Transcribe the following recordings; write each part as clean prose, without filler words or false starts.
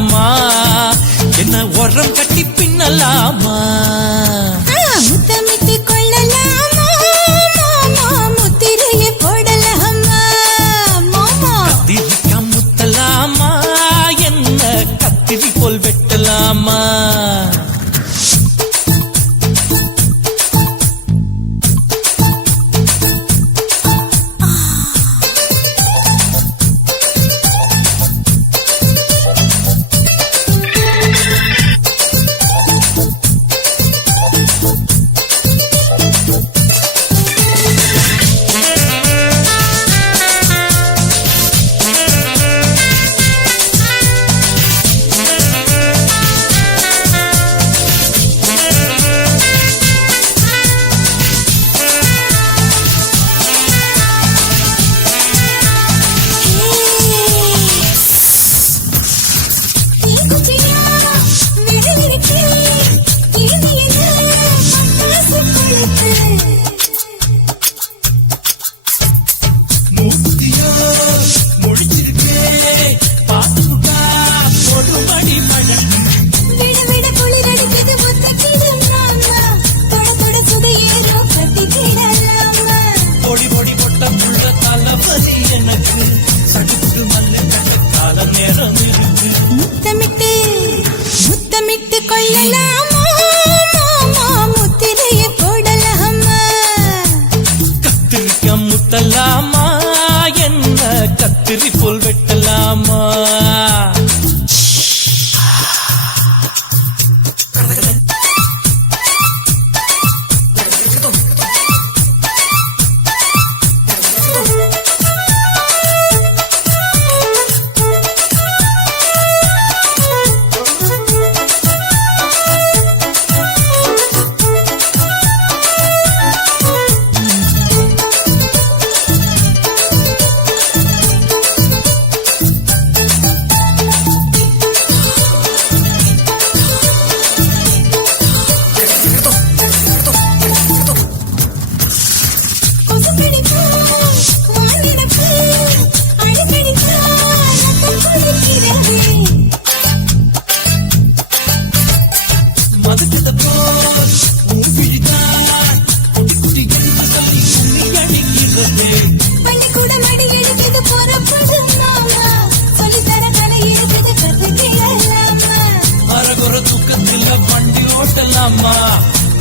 பண்ணலாமா, என்ன உரம் கட்டி பின்னலாமா, முத்தமிட்டு கொள்ளலாமா, முத்திரைய போடலாமா, கத்திரிக்கா முத்தலாமா, என்ன கத்திரி போல் வெட்டலாமா. முத்தமிட்டு கொள்ளலாமா, முத்திரைய போடலாமா, கத்திரிக்கா முத்தலாமா, என்ன கத்திரி போல் வெட்டலாமா.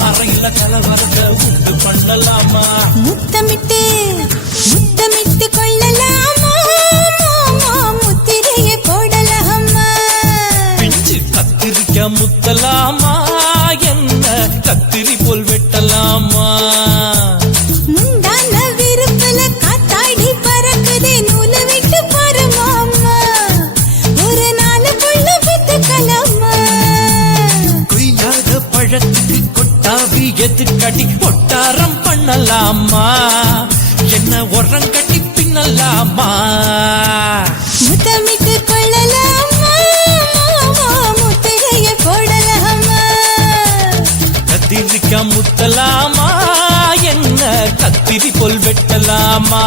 அறையில கலவரத்தை உண்டு பண்ணலாமா, முத்தமிட்டு முத்தமிட்டு கொள்ளலாமா, முத்திரைய போடலாமா, பிஞ்சு கத்திரிக்கா முத்தலாமா, என்ன கத்திரி போல் வெட்டலாமா. முந்தான விருப்பல காத்தாடி பறக்குதே, நூலை விட்டு பாருமாமா, ஒரு நாலு புள்ள பெத்துக்கலாமா, கொய்யாத பழத்துக்கு கொட்டாவி எதுக்கடி ஒட்டாரம் பண்ணலாமா, என்ன உரம் கட்டி பின்னலாமா. முத்தமிட்டு கொள்ளலாமா, முத்திரைய போடலாமா, கத்திரிக்கா முத்தலாமா, என்ன கத்திரி போல் வெட்டலாமா.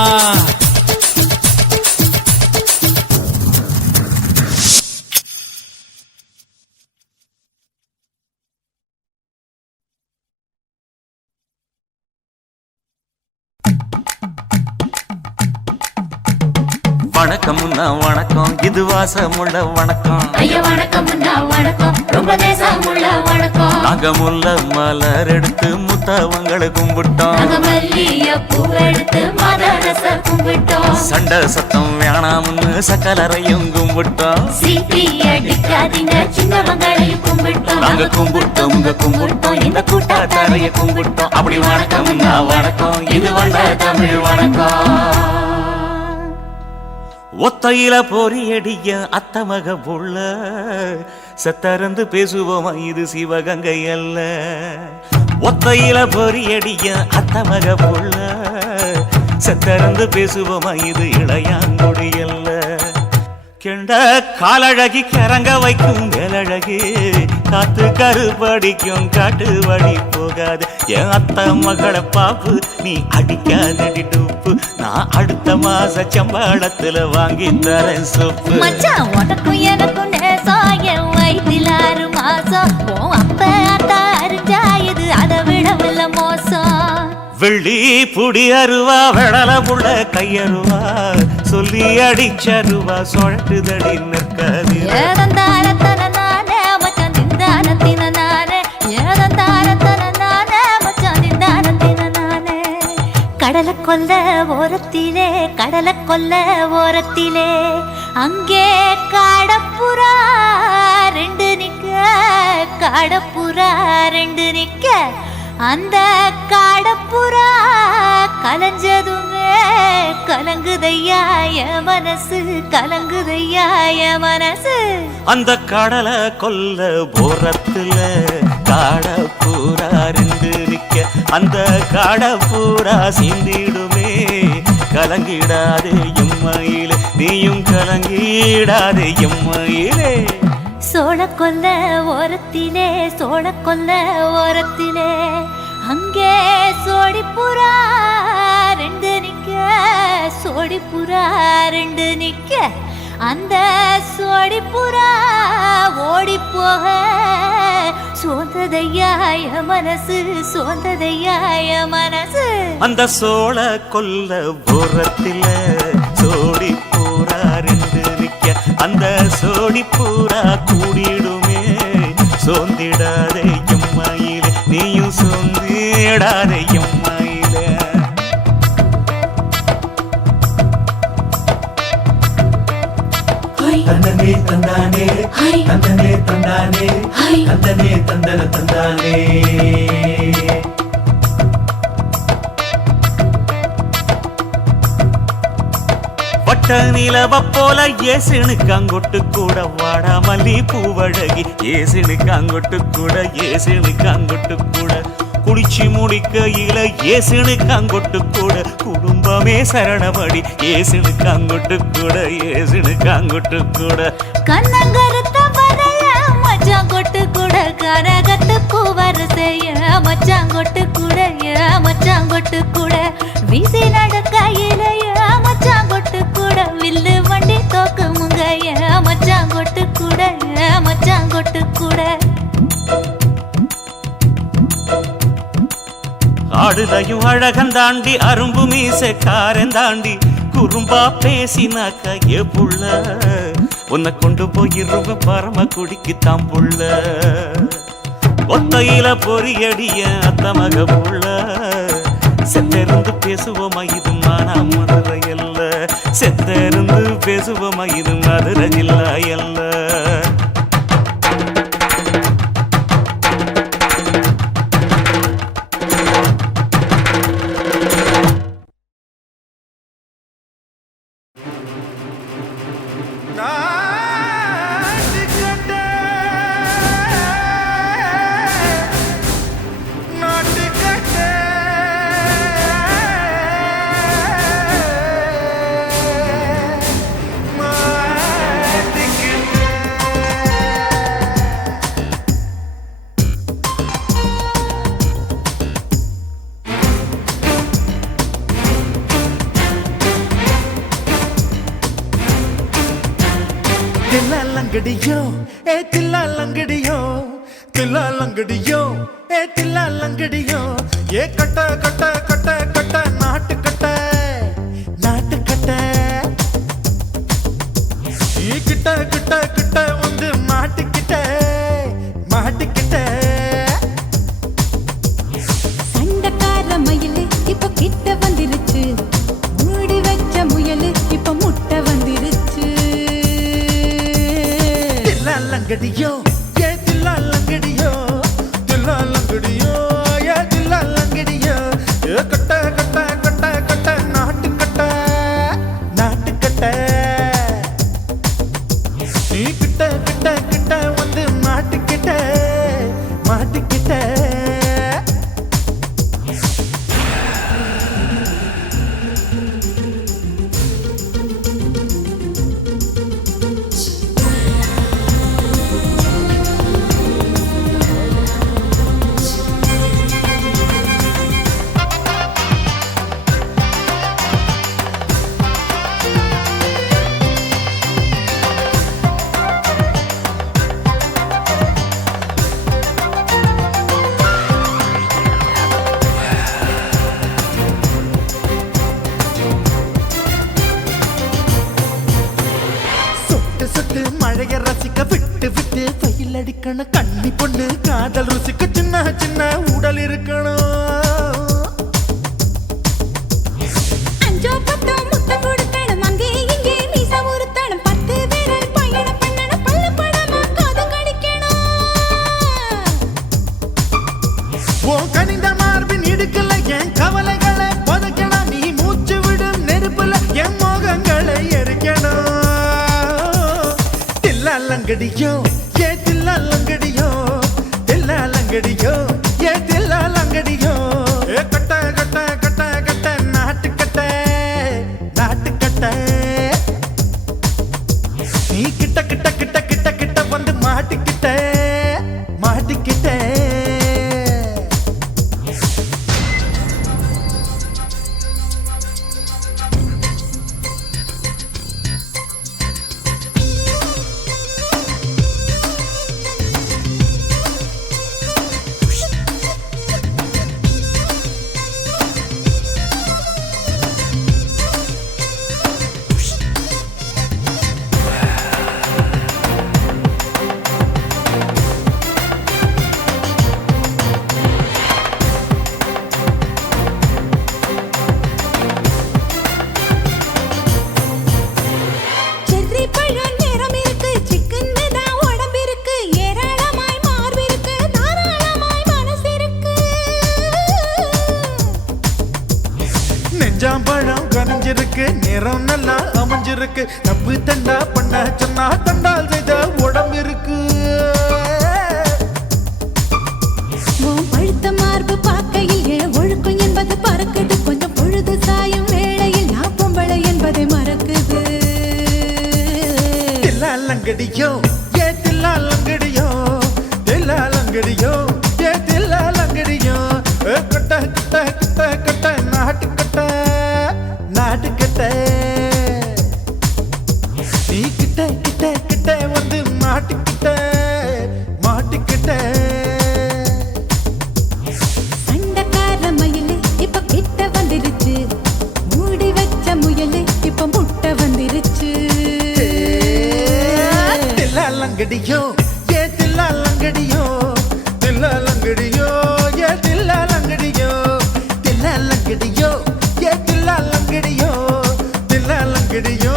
வணக்கம்னா வணக்கம், இது வாசமுள்ள வணக்கம். ஐயா வணக்கம்னா வணக்கம், ரொம்ப தேசமுள்ள வணக்கம். நாங்க முல்ல மலர் எடுத்து முத்தவங்களை கும்பிட்டோம், நாங்க மல்லிய பூவெடுத்து மதரச கும்பிட்டோம், சண்டை சத்தம் வேணாம்னு சக்கலரையும் கும்பிட்டோம். சீட்டி அடிக்காதீங்க சின்னவங்களையும் கும்பிட்டோம், நாங்க கும்பிட்டோம் உங்க கும்பிட்டோம், இந்த கூட்டாத்தாரைய கும்பிட்டோம். அப்படி வணக்கம்னா வணக்கம், இது வந்த தமிழ் வணக்கம். ஒத்தையில பொறியடிய அத்தமக புள்ள சத்தறந்து பேசுவோமா, இது சிவகங்கை அல்ல. ஒத்தையில பொறியடிய அத்தமக புள்ள சத்தறந்து பேசுவோமா, இது இளையாங்குடி அல்ல. கெண்ட காலழகி கரங்க வைக்கும் வேலழகி, காத்து கருப்படிக்கும் காட்டு வழி போகாது. என் அத்த மகளை பாப்பு நீ அடிக்காதடி டூப்பு, நான் அடுத்த மாச சம்பளத்துல வாங்கி தரேன் சொப்பு. மச்சான் உனக்கும் எனக்கும் நேசம் வெள்ளி புடி அருவா வெடல புள்ள கையருவா சொல்லி அடிச்சருவா சொழட்டுதடி நிற்காது கடலை கொல்ல ஓரத்திலே கடலை கொல்ல ஓரத்திலே அங்கே காடப்புறா ரெண்டு நிக்க காடப்புறா ரெண்டு நிக்க அந்த காடப்புறா கலஞ்சதுமே கலங்குதையாய மனசு கலங்குதையாய மனசு அந்த கடலை கொல்ல போரத்துல காடப்பூரா ரெண்டு நிக்க அந்த காடப்பூரா சிந்திடுமே கலங்கிடாதே எம்மையிலே நீயும் கலங்கிடாதே எம்மையிலே சோழ கொல்ல ஓரத்திலே சோழ கொல்ல ஓரத்திலே அங்கே சோடிப்புறா ரெண்டு நிக்க சோடிப்புறா ரெண்டு நிக்க அந்த சோடிப்புறா ஓடி போக சோந்ததையாய மனசு சோந்ததையாய மனசு அந்த சோழ கொல்ல புறத்தில சோடி பூரா ரெண்டு நிக்க அந்த சோடி பூரா கூடிடுமே சோந்திடாதே எம்மையிலே நீயும் சோந்திடாதே எம்மையிலே தந்தனே தந்தானே தந்தனே தந்தானே தந்தனே தந்தன தந்தானே வட்ட நிலவ போல ஏசுனுக்காங்கொட்டு கூட வாடா மல்லி பூவழகி ஏசுனுக்காங்கொட்டு கூட ஏசுனுக்காங்கொட்டு கூட குளிச்சு முடிக்கையில ஏசுனுக்காங்கொட்டு கூட குடும்பமே சரணபடி ஏசுனுக்காங்கொட்டு கூட ஏசுனுக்காங்கொட்டு கூட கண்ணங்கருத்த வரைய மச்சாங்கொட்டு கூட கரகத்துக்கு வரிசைய மச்சாங்கொட்டு கூட மச்சாங்கொட்டு கூட வீசி நடக்கையிலைய மச்சாங்கொட்டு கூட வில்லு வண்டி தோக்குமுங்க மச்சாங்கொட்டு கூட மச்சாங்கொட்டு கூட ஆடுலையும் அழகந்தாண்டி அரும்பு மீசக்காரன் தாண்டி குறும்பா பேசினாக்க ஏ புள்ள உன்னை கொண்டு போயிருவ பரம குடிக்கு தாம்புள்ள ஒத்தையில பொறியடிய அத்த மக புள்ள செத்திருந்து பேசுவோமா இது மானா மதுரை அல்ல செத்திருந்து பேசுவோமா இது மதுரை ஜில்லா அல்ல தில்லாலங்கடியோ ஏ தில்லாலங்கடியோ தில்லாலங்கடியோ ஏ தில்லாலங்கடியோ ஏ கட்ட கட்ட கட்ட கட்ட நாட்டு கட்ட நாட்டு கட்ட நீ கிட்ட கிட்ட கிட்ட வந்து மாட்டிக்கிட்ட மாட்டிக்கிட்ட சண்டக்கார மயிலு இப்ப கிட்ட வந்துருச்சு மூடி வச்ச முயலு இப்ப முட்டை வந்துருச்சு தில்லாலங்கடியோ ஏ தில்லாலங்கடியோ தில்லாலங்கடியோ ஏ தில்லாலங்கடியோ ஏ கட்ட கட்ட கட்ட கட்ட நாட்டு கட்ட நாட்டு கட்ட நீ கிட்ட கிட்ட கிட்ட வந்து மாட்டிக்கிட்ட மாட்டிக்கிட்ட இருக்கணும் கண்ணி பொண்ணு காதல் ருசிக்கு சின்ன சின்ன உடல் இருக்கணும் அஞ்சோ பத்தோ முட்டை கொடுக்கணும் அங்கே இங்கே மீச உருத்தணும் 10 விரல் பயணம் பண்ணணும் பல்ல படமா காது கடிக்கணும் ஓ கனிந்த மார்பின் இடுக்கல என் கவலைகளை புதைக்கணும் நீ மூச்சு விடும் நெருப்புல என் மோகங்களை எரிக்கணும் தில்லாலங்கடியோ ஏ தில்லாலங்கடியோ தில்லாலங்கடியோ ஏ தில்லாலங்கடியோ ஏ கட்ட கட்ட கட்ட கட்ட நாட்டுக்கட்ட நாட்டுக்கட்ட நீ கிட்ட கிட்ட கிட்ட கிட்ட கிட்ட வந்து மாட்டிக்கிட்ட மாட்டிக்கிட்ட செர்ரி பழம் நிறம் இருக்கு சிக்கன்னு தான் உடம்பு இருக்கு ஏராளமாய் மார்பு இருக்கு தாராளமாய் மனசு இருக்கு நெஞ்சாம்பழம் கனிஞ்சிருக்கு நிறம் நல்லா அமைஞ்சிருக்கு தப்பு தண்டா பண்ண சொன்னா தண்டால் செய்த உடம்பு இருக்கு உன் பழுத்த மார்பு பார்க்கையில் இள ஒழுக்கம் என்பது பறக்குது கொஞ்சம் பொழுது சாயும் வேளையில் நான் பொம்பளை என்பதை மறக்குது தில்லாலங்கடியோ ஏ தில்லாலங்கடியோ தில்லாலங்கடியோ ஏ தில்லாலங்கடியோ ஏ கட்ட கட்ட கட்ட கட்ட நாட்டுக்கட்ட நாட்டுக்கட்ட நீ கிட்ட கிட்ட கிட்ட வந்து மாட்டிக்கிட்ட மாட்டிக்கிட்ட சண்டைக்கார மயிலு இப்ப கிட்ட வந்துருச்சு மூடி வச்ச முயலு இப்ப முட்டை வந்துருச்சு தில்லாலங்கடியோ ஏ தில்லாலங்கடியோ தில்லாலங்கடியோ ஏ தில்லாலங்கடியோ தில்லாலங்கடியோ ஏ தில்லாலங்கடியோ தில்லாலங்கடியோ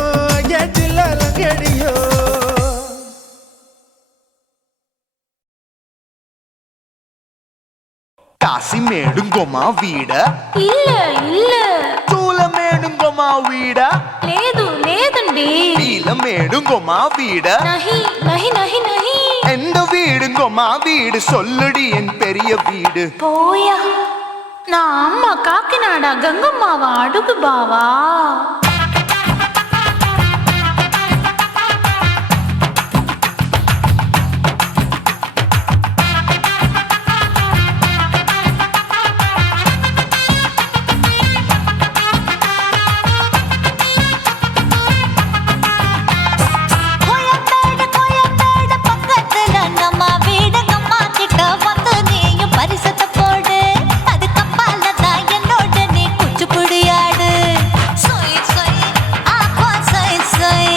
ஏ தில்லாலங்கடியோ కాశీమేడుంగోమా వీడ இல்ல இல்ல తూలమేడుంగోమా వీడ లేదు లేదండి నీలమేడుంగోమా వీడ நஹி நஹி நஹி நஹி எந்த வீடுங்கோமா வீடு சொல்லுடி என் பெரிய வீடு போயா நான் அம்மா காக்கிநாடா கங்கம்மாவா அடுகு பாவா கோயம்பேடு பக்கத்துல நம்ம வீடு கம்மா கிட்ட வந்து நீயும் பரிசத்தை போடு அது கப்பால தான் என்னோட நீ குச்சிப்புடியாடு சொய் சொய் ஆப்பா சொய் சொய்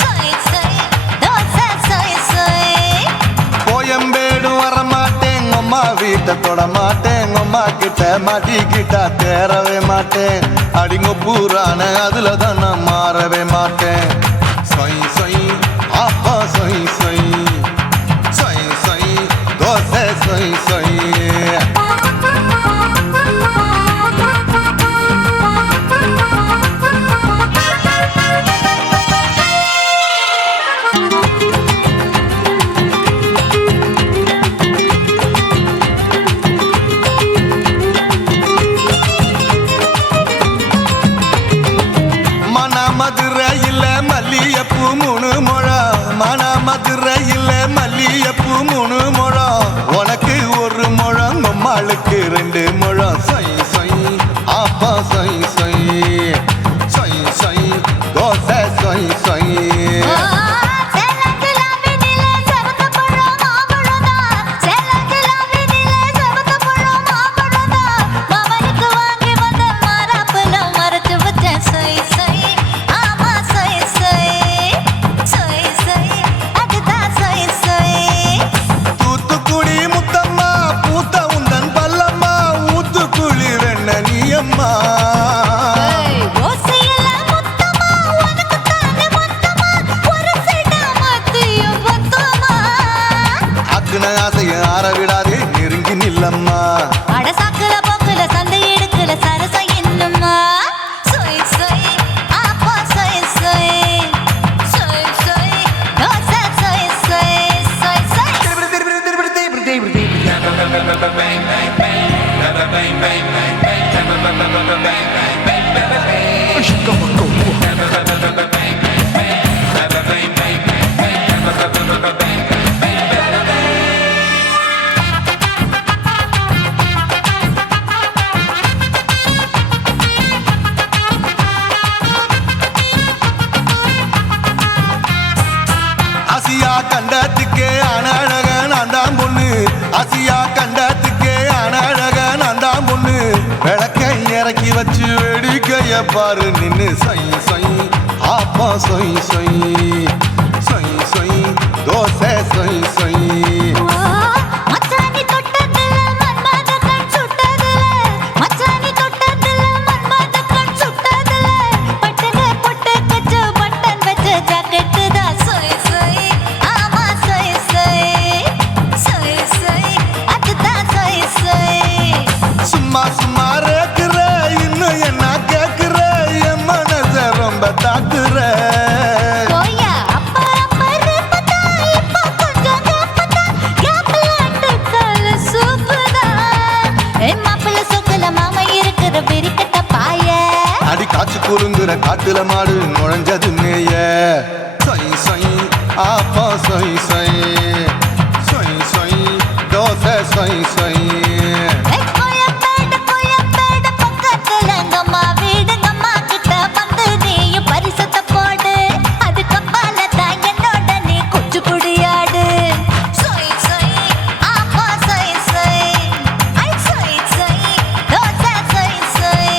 சொய் சொய் தோசை சொய் சொய் கோயம்பேடு வரமாட்டேன் அம்மா வீட்டை தொட மாட்டேன் அம்மா கிட்ட மாட்டிக்கிட்டா தேரவே மாட்டேன் அடிங்க பூரான அதுல தான் நான் மாறவே மாட்டேன் சொய் சொய் அப்பா சொய் சொய் சொய் சொய் தோசை சொய் சொய் மதுரையில் மல்லியப்பூ 3 முழம் ஆன ஆசைய ஆற விடாதே நெருங்கி நில்லம்மா அட சாக்குல போக்குல சந்தை எடுக்கல சரசம் இன்னுமா சொய் சொய் ஆப்பா சொய் சொய் சொய் சொய் தோசை சொய் சொய் சொய் சொய் ஆசியா கண்டத்துக்கே அனழக நான் தான் பொண்ணு ஆசியா கண்டத்துக்கே அனழக நான் தான் பொண்ணு விளக்கை இறக்கி வச்சு வேடிக்கைய பாரு நின்னு சொய் சொய் ஆப்பா சொய் சொய் சொய் சொய் தோசை சொய் சொய் மச்சானி தொட்டதுல மன்மத கண் சுட்டதுல மச்சானி தொட்டதுல மன்மத கண் சுட்டதுல பட்டன பொட்டு கச்சு பட்டன் வச்ச ஜாக்கெட் தான் சொய் சொய் ஆமா சொய் சொய் சொய் சொய் அதுதான் சொய் சொய் சும்மா சும்மா ரேக்குற இன்னும் என்ன கேக்குற என் மனச ரொம்ப தாக்குற போயா அப்பா அப்பா ரப்பதா இப்ப கொஞ்சம் கேப்பதா கேப்பல அட்டக்கால சூப்பதா மாப்பிள்ள சொக்கல மாமா இருக்கிற பெரிக்கட்ட பாய அடி காய்ச்சி குறுங்குற காட்டுல மாடு நுழைஞ்சது மேய சொய் சொய் ஆப்பா சொய் சொய் சொய் சொய் தோசை சொய் சொய் கோயம்பேடு பக்கத்துல எங்கம்மா வீடு அம்மா கிட்ட வந்து நீயும் பரிசத்தை போடு அது கப்பால தான் என்னோட நீ குச்சி குடியாடு சொய் சொய் ஆப்பா சொய் சொய் ஐ சொய் சொய் தோசை சொய் சொய்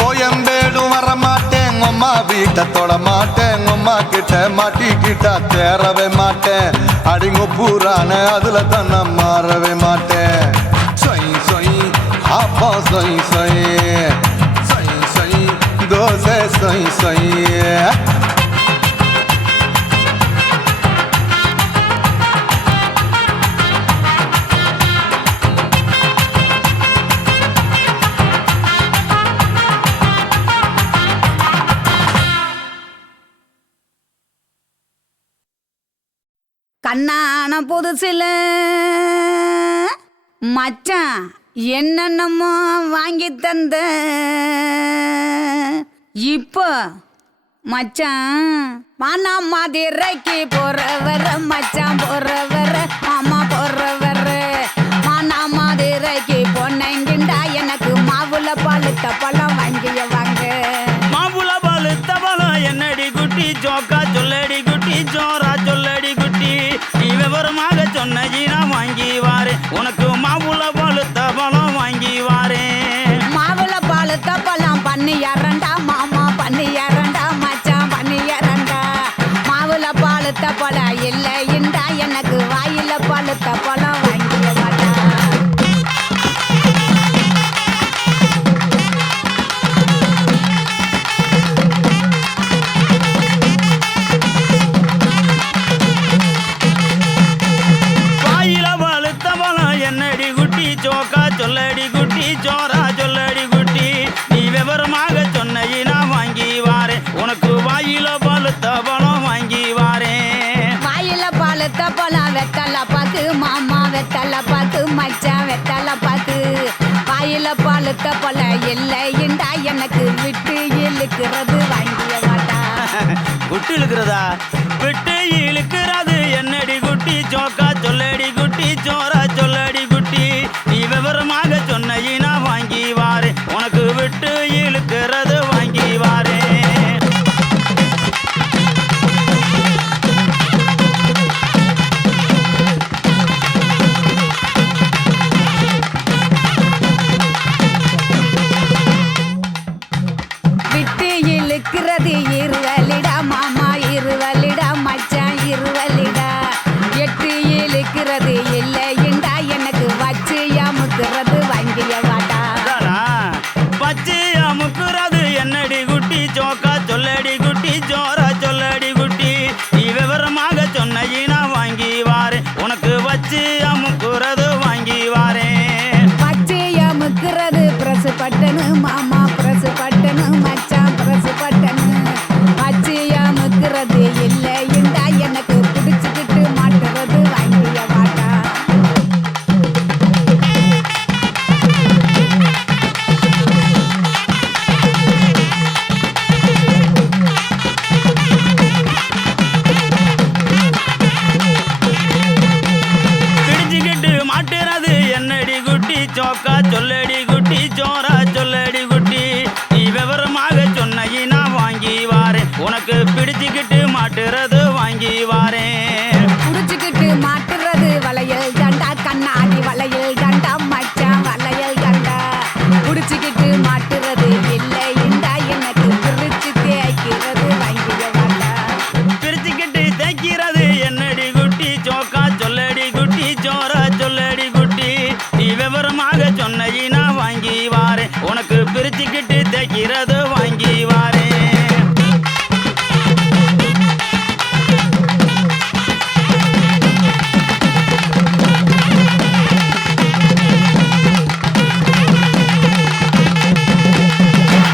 கோயம்பேடும் வர மாட்டேன் அம்மா வீட்டை தொட மாட்டேன் அம்மா கிட்ட மாட்டிக்கிட்டா தேரவே மாட்டேன் அடிங்க பூரான அதுல தான் நான் மாறவே மாட்டேன் சொய் சொய் ஆப்பா சொய் சொய் சொய் சொய் தோசை சொய் சொய் கண்ணான புதுசில மச்சான் என்னென்னமோ வாங்கி தந்த இப்போ மச்சான் மானா மதுரைக்கு போறவர மச்சான் போறவர மாமா போறவர மானா மதுரைக்கு பொன்னங்கிண்டா எனக்கு மாவுல பழுத்த பழம் வாங்கிய வாங்க மாம்புல பழுத்த பழம் என்னடி குட்டி ஜோக்கா சொல்லடி குட்டி ஜோரா சொல்லடி குட்டி நீ விவரமாக சொன்னி நான் வாங்கி வாரேன் உனக்கு மாம்புல பழுத்த பழம் வாங்கி வாரேன் மாவுல பழுத்த பழம் பண்ணி இரண்டா மாமா பண்ணி இரண்டா மச்சான் பண்ணி இரண்டா மாவுல பழுத்த பழம் இல்லைண்டா எனக்கு வாயில பழுத்த பழம் வாங்கிய மாட்டா வாயில பழுத்த பழம் என்னடி குட்டி ஜோக்கா சொல்லடி குட்டி ஜோரா சொல்லடி குட்டி நீ விவரமாக சொன்னி நான் வாங்கி வாரேன் உனக்கு வாயில பழுத்த பழம் வாங்கி வாரேன் வாயில பழுத்த பழம் வெத்தல பாக்கு மாமா வெத்தல பாக்கு மச்சான் வெத்தல பாக்கு வாயில பழுத்த பழம் இல்லைண்டா எனக்கு விட்டு இழுக்கிறது வாங்கிய மாட்டா விட்டு இழுக்கிறதா விட்டு இழுக்கிறது என்னடி குட்டி ஜோக்கா சொல்லடி குட்டி ஜோரா சொல்லடி குட்டி நீ விவரமாக சொன்னி நான் வாங்கி வாரேன் உனக்கு விட்டு இழுக்கிறது வாங்கி வாரேன் விட்டு இழுக்கிறது இருவலிடா மாமா இருவலிடா மச்சான் இருவலிடா எட்டு இழுக்கிற ஜோக்கா சொல்லடி குட்டி ஜோரா சொல்லடி குட்டி நீ விவரமாக சொன்ன வாங்கி வாரேன் உனக்கு பிடிச்சுக்கிட்டு மாட்டுறது வாங்கி வாரேன் புடிச்சுக்கிட்டு மாட்டுறது வளையல் தண்டா கண்ணாடி வளையல் தண்டா மச்சான் வளையல் தண்டா புடிச்சுக்கிட்டு மாட்டுறது இல்லை இண்டா எனக்கு பிரிச்சு தேய்க்கிறது வாங்கிய வாண்டா பிரிச்சுக்கிட்டு தைக்கிறது என்னடி குட்டி ஜோக்கா சொல்லடி குட்டி ஜோரா சொல்லடி குட்டி நீ விவரமாக சொன்ன வாங்கி வாரேன் உனக்கு பிரிச்சுக்கிட்டு தைக்கிறது வாங்கி வாரேன்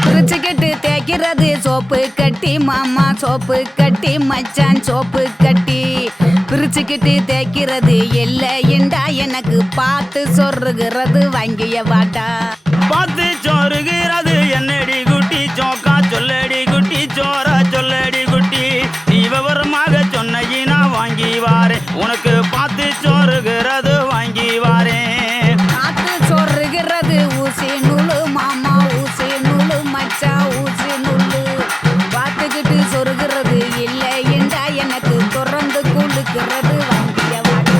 பிரிச்சுக்கிட்டு தேய்க்கிறது சோப்பு கட்டி மாமா சோப்பு கட்டி மச்சான் சோப்பு கட்டி பிரிச்சுக்கிட்டு தேய்க்கிறது இல்லை இண்டா எனக்கு பார்த்து சொருகிறது வாங்கிய வாட்டா பார்த்து சோறுகிறது என்னடி குட்டி ஜோக்கா சொல்லடி குட்டி ஜோரா சொல்லடி குட்டி நீ விவரமாக சொன்ன வாங்கி வாரேன் உனக்கு பார்த்து சோறுகிறது வாங்கி வாரேன் பார்த்து சொருகிறது ஊசி நூலு மாமா ஊசி நூலு மச்சான் ஊசி நூலு பார்த்துக்கிட்டு சொருகிறது இல்லை இண்டா எனக்கு தொடர்ந்து குளுக்கிறது வாங்கிய வாட்டா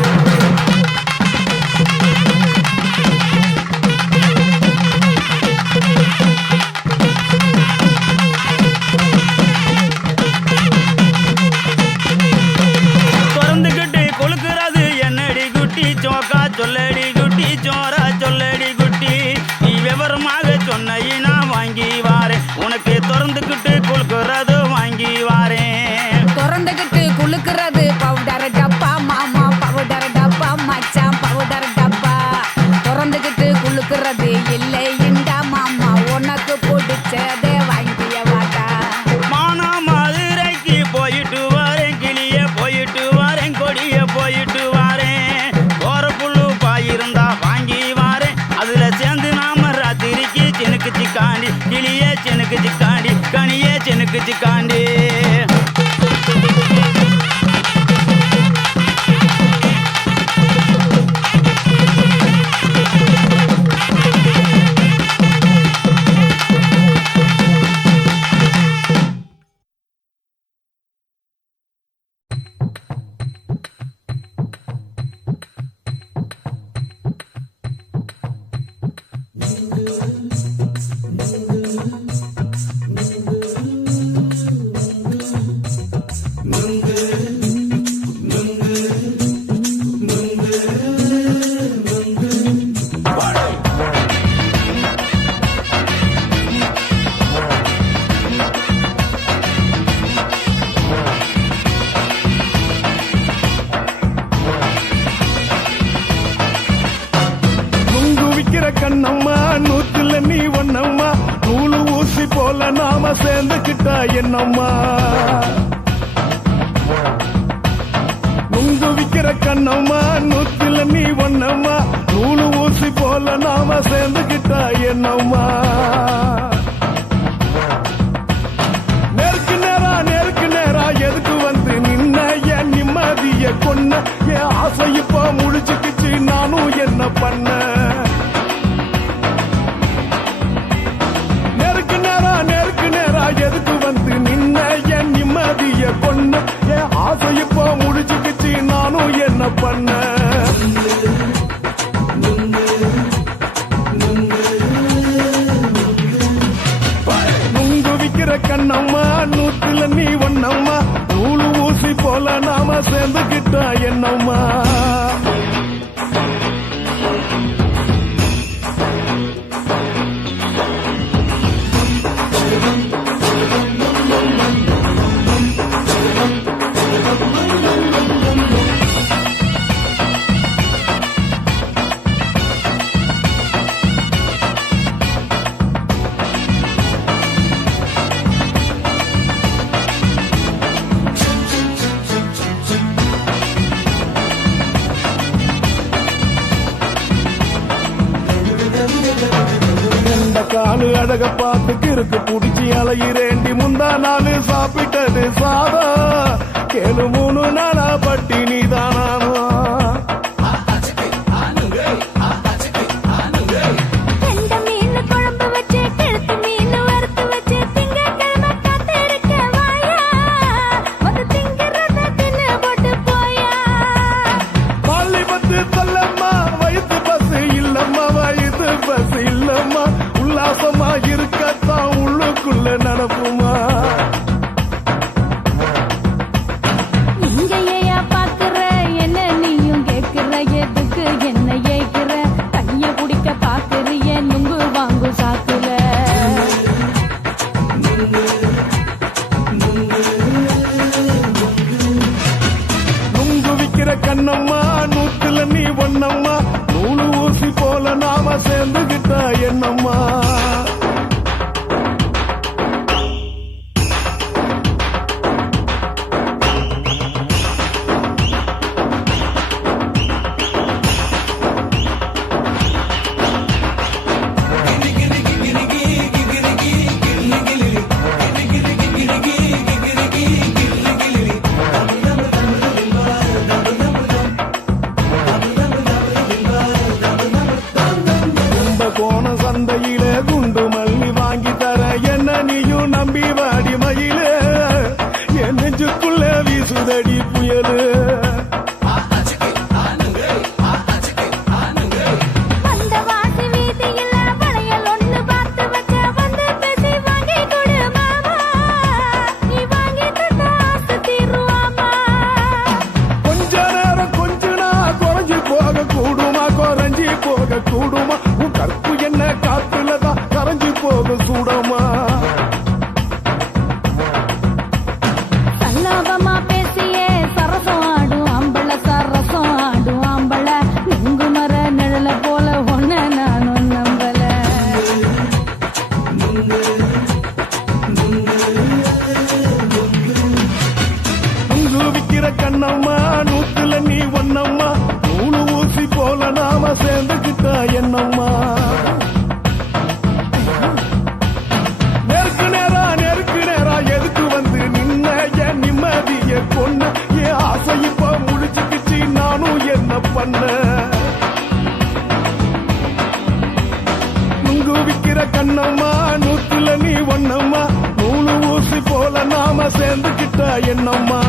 திறந்துக்கிட்டு கொழுக்கிறது என்னடி குட்டி ஜோக்கா சொல்லடி குட்டி ஜோரா சொல்லடி குட்டி நீ விவரமாக சொன்ன வாங்கி வாரேன் உனக்கு திறந்துக்கிட்டு கொழுக்கிறது வாங்கி வாரேன் திறந்துக்கிட்டு குளுக்கிறது பவுடர் டப்பா மாமா பவுடர் டப்பா மச்சான் பவுடர் டப்பா திறந்துக்கிட்டு குளுக்கிறது இல்லை இண்டா மாமா உனக்கு பிடிச்சதே வாங்கிய வாட்டா மானா மதுரைக்கு போயிட்டு வரேன் கிளிய போயிட்டு வரேன் கொடிய போயிட்டு வரேன் போற புல்லு பாயிருந்தா வாங்கி வாரேன் அதுல சேர்ந்து நாம ராத்திரிக்கு செனுக்கு சிக்காண்டி கிளிய செனுக்கு சிக்காண்டி கனிய செனுக்கு சிக்காண்டி கண்ணம்மா நூத்துல நீ ஒன்னம்மா நூலு ஊசி போல நாம சேர்ந்துக்கிட்டா என்னம்மா நுங்கு விக்கிற கண்ணம்மா நூத்துல நீ ஒன்னம்மா நூலு ஊசி போல நாம சேர்ந்துக்கிட்டா என்னம்மா நேருக்கு நேரா எதுக்கு வந்து நின்ன என் நிம்மதிய கொன்ன என் ஆசை இப்போ முடிச்சுக்கிச்சு நானும் என்ன பண்ண எதுக்கு வந்து நின்ன என் நிம்மதிய கொன்ன என் ஆசை இப்போ முடிச்சுக்கிச்சு நானும் என்ன பண்ண நுங்கு விக்கிற கண்ணம்மா நூத்துல நீ ஒன்னம்மா நூலு ஊசி போல நாம சேர்ந்துக்கிட்டா என்னம்மா காலு அழக பார்த்து கிறுக்கு புடிச்சி அலையிறேண்டி முந்தா நாலு சாப்பிட்டது சாதம் கேளு 3 நாளா பட்டினி தானா கண்ணம்மா நூத்துல நீ ஒன்னம்மா நூலு ஊசி போல நாம சேர்ந்துகிட்டா என்னம்மா கோண சந்தையிலே குண்டு மல்லி வாங்கி தர என்ன நீயும் நம்பி வாடி மயிலே என் நெஞ்சுக்குள்ள வீசுதடி புயலு கொஞ்ச நேரம் கொஞ்சனா குறைஞ்சி போக கூடுமா குறைஞ்சி போக கூடுமா உன் கற்பு என்ன காத்துலதான் கரைஞ்சி போக சூடமா சல்லாபமா பேசியே சரசம் ஆடும் அம்பள சரசம் ஆடும் அம்பள நுங்கு மர நிழல போல ஒன்ன நானும் நம்பல உங்கு விக்கிற கண்ணம்மா நூத்துல நீ ஒன்னம்மா நூலு ஊசி போல நாம சேர்ந்துகிட்டா என்னம்மா நெருக்கு நேரா எதுக்கு வந்து நின்ன என் நிம்மதிய கொன்ன என் ஆசை இப்ப முடிச்சுக்கிச்சு நானும் என்ன பண்ண நுங்கு விக்கிற கண்ணம்மா நூத்துல நீ ஒன்னம்மா நூலு ஊசி போல நாம சேர்ந்துகிட்டா என்னம்மா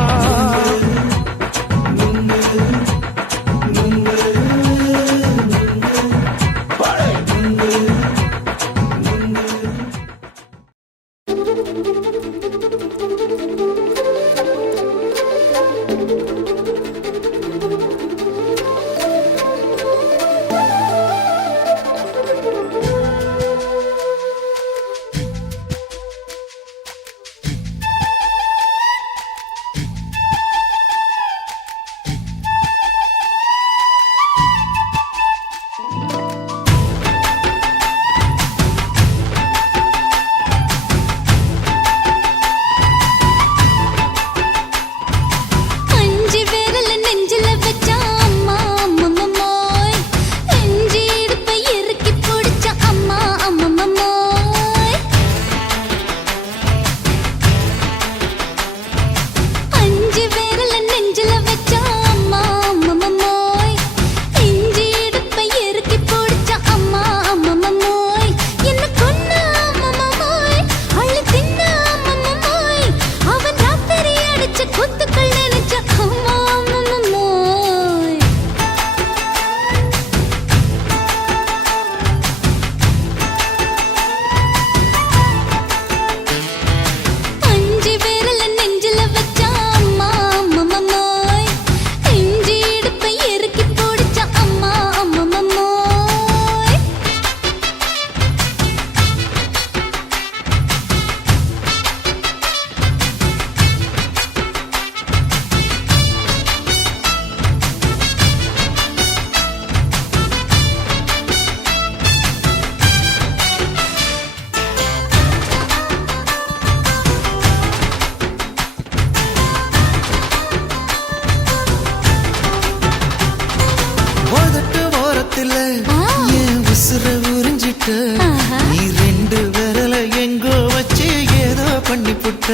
நீ ரெண்டு விரல எங்கோ வச்சு ஏதோ பண்ணி புட்ட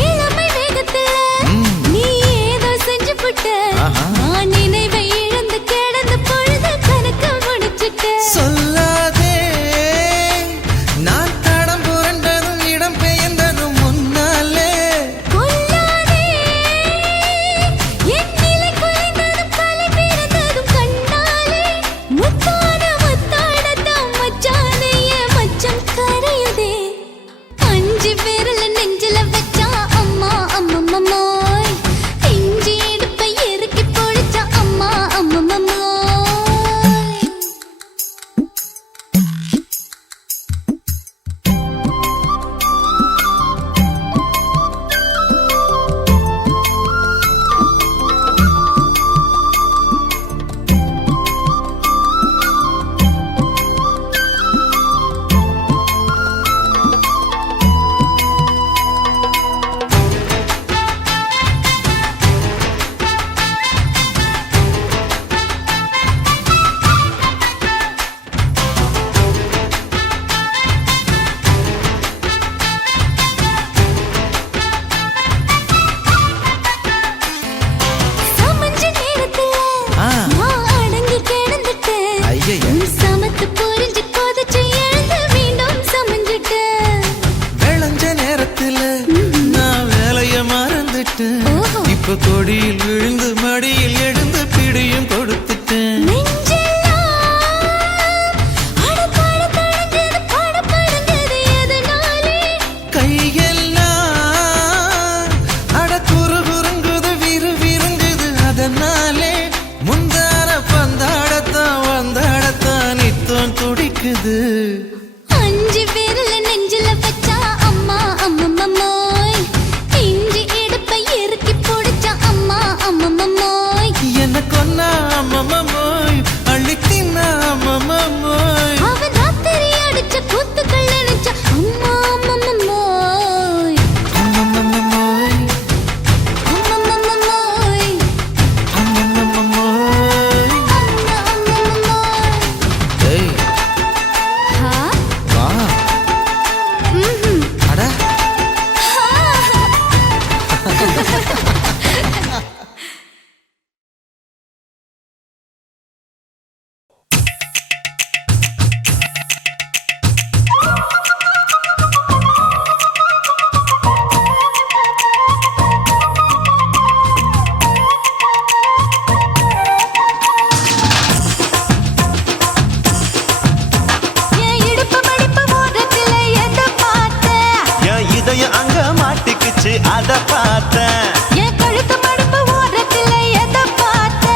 இளமை வேகத்துல நீ ஏதோ செஞ்சு புட்ட நான் நினைவை இழந்து கிடந்த பொழுது கணக்கு முடிச்சிட்ட சொல்லாதே நான் தடம் புரண்டதும் இடம் பெயர்ந்ததும் முன்னாலே கொல்லாதே என் நிலை குலைந்ததும் கலை பிறந்ததும் கண்ணாலே முத்தான முத்தாடத்தான் மச்சான் மடியில் விழுந்து மடியில் எழுந்து பிடியும் கொடுத்துட்டேன். கையெல்லாம் அட குறு குறுங்குது விறு விருங்குது அதனாலே முந்தான பந்தாடத்தான் வந்தாடத்தான் நித்தம் துடிக்குது. அஞ்சு பேர்ல நெஞ்சில வச்சா அம்மா அம்மம்மாய் இஞ்சி இடுப்பை இறுக்கி பிடிச்சா அம்மா அம்மம்மாய் என்ன கொன்னா அம்மம்மாய் அள்ளி தின்னா அம்மம்மாய் அவன் ராத்திரி அடிச்ச கூத்துக்கள் நினைச்ச அம்மா அம்மம்மாய் அம்மம்மாய் அம்மம்மாய் அம்மம்மாய். அம்மம்மாய். ஏய் ஹா? வா ம்ஹும். அட என் இடுப்பு மடிப்பு ஓரத்துல எதை பார்த்த? என் இதயம் அங்க மாட்டிக்குச்சு அத பார்த்தேன். என் கழுத்து மடிப்பு ஓரத்துல எதை பார்த்த?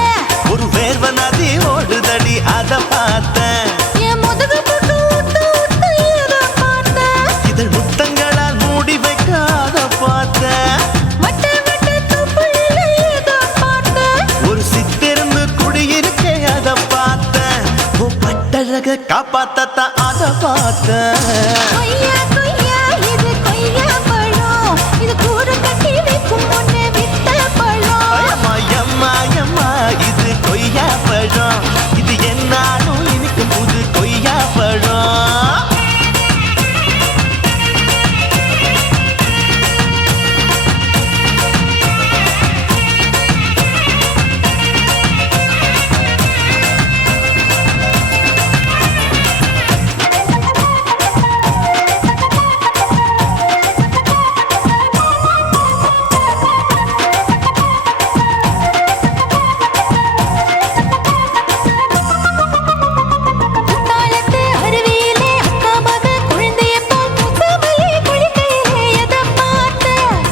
ஒரு வேர்வ நதி ஓடுதடி அத பார்த்தேன். என் முதுகு புட்டு ஊத்து ஊத்து எதை பார்த்த? இதழ் முத்தங்களால் மூடி வைக்க அத பார்த்தேன். வட்ட வட்ட தொப்புளில எதை பார்த்த? ஒரு சித்திருந்து குடியிருக்கே அத பார்த்தேன். உன் பட்டழக காப்பாத்தத்தான் அத பார்த்தேன். கொய்யா கொய்யா இது கொய்யா பழம், இது கூறு கட்டி வைக்கும் முன்னே விட்ட பழம். அம்மா அம்மா அம்மா இது கொய்யா பழம். இது என்னாலும் இனிக்கும் புது கொய்யா பழம். குத்தாலத்து அருவியிலே அக்கா மக குழந்தைய போல் முத்தமல்லி குளிக்கையிலே எதை பார்த்த?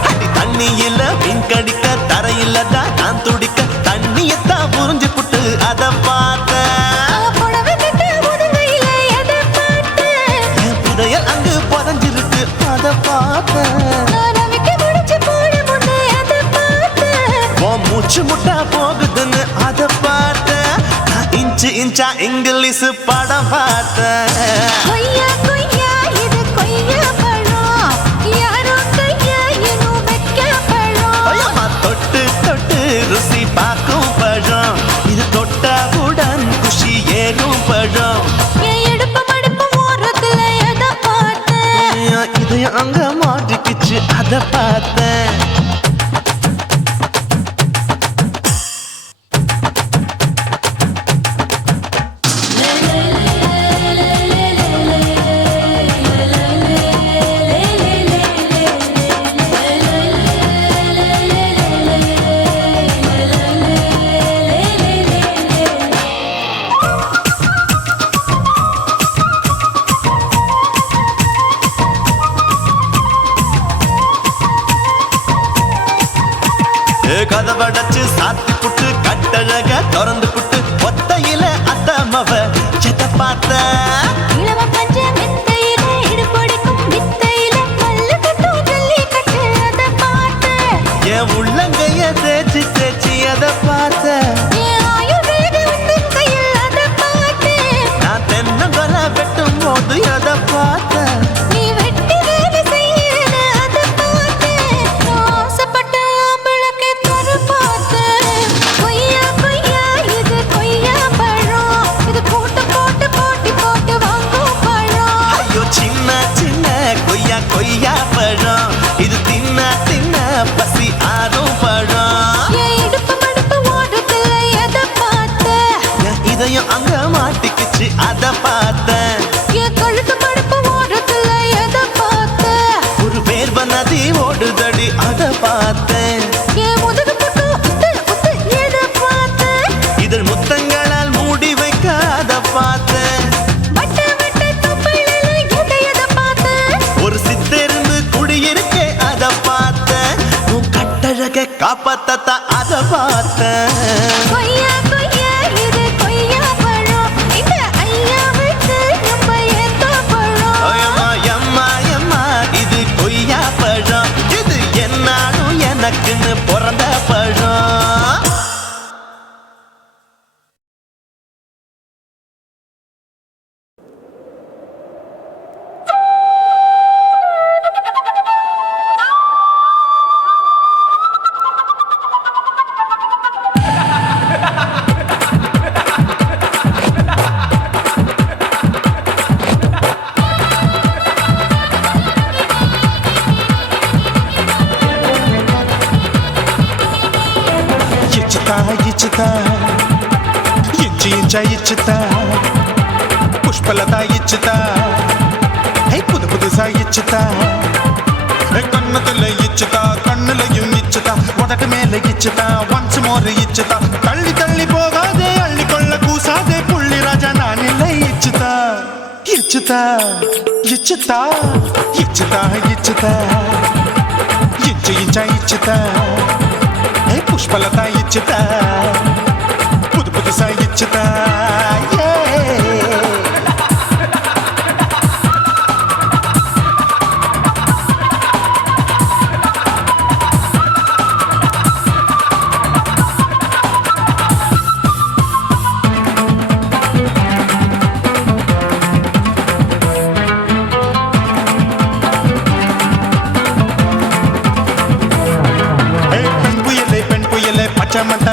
அடி தண்ணியில மீன் கடிக்க தரையில தான் நான் துடிக்க தண்ணியத்தான் புரிஞ்சு புட்டு அத பார்த்தேன். புடவை கட்ட முதுகையில எதை பார்த்த? என் புதையல் அங்கு புதஞ்சிருக்கு அத பார்த்தேன். நான் ரவிக்கு முடிச்சு போட முன்னே எதை பார்த்த? உன் மூச்சு முட்டா போகுதுன்னு அத பார்த்தேன். நான் இன்ச்சு இன்ச்சா இங்கிலீஷ் படம் பார்த்தேன். கொய்யா கொய்யா இது கொய்யா பழம், யாரோ கையா இன்னும் வைக்க பழம். ஐயம்மா தொட்டு தொட்டு ருசி பார்க்கும் பழம். இது தொட்டவுடன் குஷி ஏறும் பழம். என் இடுப்பு மடிப்பு ஓரத்துல எதை பார்த்த? என் இதயம் அங்க மாட்டிக்கிச்சு அத பார்த்தேன். கதவடைச்சு சாத்தி புட்டு கட்டழக திறந்து புட்டு ஒத்தையில அத்தமவ செத்த பார்த்த. இளவ பஞ்ச மெத்தையில இடுப்படிக்கும் வித்தையில பல்லு கட்டும் ஜல்லி கட்டு அதை பார்த்த. என் உள்ளங்கைய தேய்ச்சி தேய்ச்சி அத பார்த்த. என் ஆயுர்வேத உந்தன் கையில் அதை பார்த்த. நான் தென்னங்கொல வெட்டும் போது அத பார்த்த. நீ வெட்டி வேலை செய்யற அதை பார்த்த. நான் ஆசைப்பட்ட ஆம்பளுக்கு தர பார்த்த. கொய்யா கொய்யா இது கொய்யா பழம், இது கூட்டு போட்டு போட்டி போட்டு வாங்கும் பழம். ஐயோ சின்ன சின்ன கொய்யா கொய்யா பழம். இது தின்ன தின்ன பசி ஆறும் பழம். என் இடுப்பு மடிப்பு ஓரத்துல எதை பார்த்த? என் இதயம் அங்க மாட்டிக்கிச்சு அத பார்த்தேன். என் கழுத்து மடிப்பு ஓரத்துல எதை பார்த்த? ஒரு வேர்வ நதி ஓடுதடி அத பார்த்தேன். என் முதுகு புட்டு இதழ் முத்தங்களால் மூடி வைக்காத பார்த்தேன். வட்ட வட்ட தொப்புளில எதையத பார்த்தேன். ஒரு சித்தெரும்பு குடியிருக்கே அத பார்த்தேன். உன் கட்டழக காப்பாத்தத்தா அத பார்த்தேன். கொய்யா கொய்யா இது கொய்யா பழம். இந்த ஐயாவுக்கு நம்ம ஏத்த பழம். அம்மா எம்மா எம்மா இது கொய்யா பழம். இது என்னாலும் எனக்குன்னு பிறந்த பழம். ఇచ్చితా ఇచ్చి ఇంచా ఇచ్చితా పుష్పలత ఇచ్చితా புது புதுசா இச்சுதா கண்ணத்துல இச்சுதா கண்ணுலையும் இச்சுதா உதட்டு மேல இச்சுதா ஒன்ஸ் மோர் இச்சுதா தள்ளி தள்ளி போகாதே அள்ளி கொள்ள கூசாதே புள்ளி ராஜா நான் இல்லை இச்சுதா இச்சுதா இச்சுதா இச்சுதா இச்சுதா இச்சு இஞ்சா இச்சுதா புஷ்பலதா இச்சுதா புது புதுசா இச்சுதா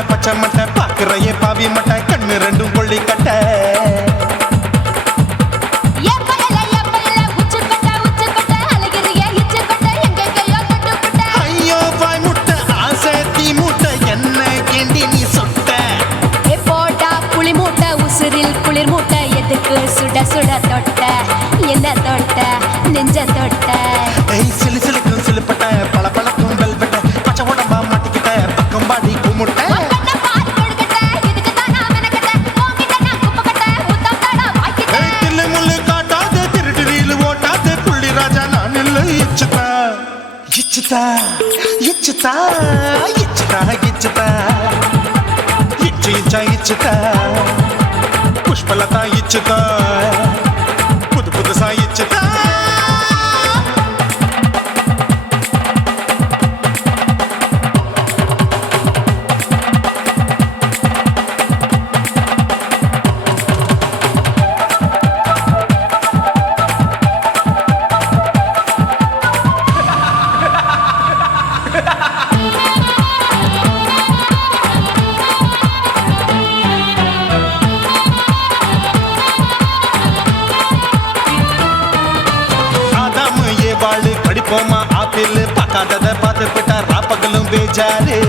பச்சை மட்டை பாக்குறையே பாவி மட்டை கண்ணு ரெண்டும் கொள்ளி கட்ட ஐயோ பாய் முட்டை ஆசை தீ மூட்டை என்ன கேண்டி நீ சொட்ட போட்டா புளி மூட்டை உசுரில் குளிர் மூட்டை எதுக்கு சுட சுட தொட்ட என்ன தொட்ட நெஞ்ச தொட்ட சிலு சிலுக்கும் சிலுப்பட்ட பல பழக்கும் வெல்வெட்ட பச்சை உடம்பா மாட்டிக்கிட்ட பக்கம் பாடி குமுட்ட இச்சுதா இச்சுதா இச்சுதா இச்சுதா இச்சு இச்சா இச்சுதா புஷ்பலதா இச்சுதா புது புதுசா இச்சுதா படிப்போமா ஆப்பிள் பார்க்காதத பார்த்து விட்டா ராப்பகலும் பேஜாரு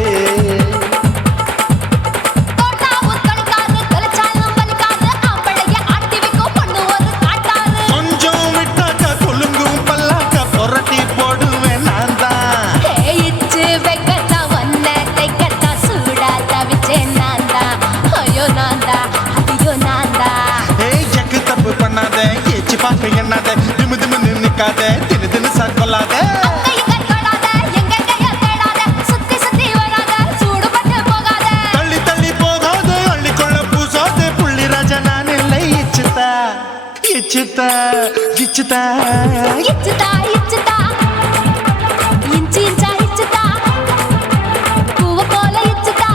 கொஞ்சம் விட்டாக்க கொலுங்கும் பல்லாக்க புரட்டி போடுவேன் நான் தான் இச்சு வெக்கத்தா வண்ண தைக்கத்தா சூடா தவிச்சேன் நான் தான் ஐயோ நான் தான் ஐயோ நான் தான் எக்கு தப்பு பண்ணாத ஏச்சு பார்க்க எண்ணாத திமு திமுன்னு நிக்காத தினு தினு சாக்கொள்ளாத தள்ளி தள்ளி போகாத அள்ளிக்கொள்ள பூசாத புள்ளி ராஜா நான் இல்லை இச்சுதா இச்சுதா இச்சுதா இச்சுதா இச்சுதா இஞ்சி இஞ்சா இச்சுதா பூவ போல இச்சுதா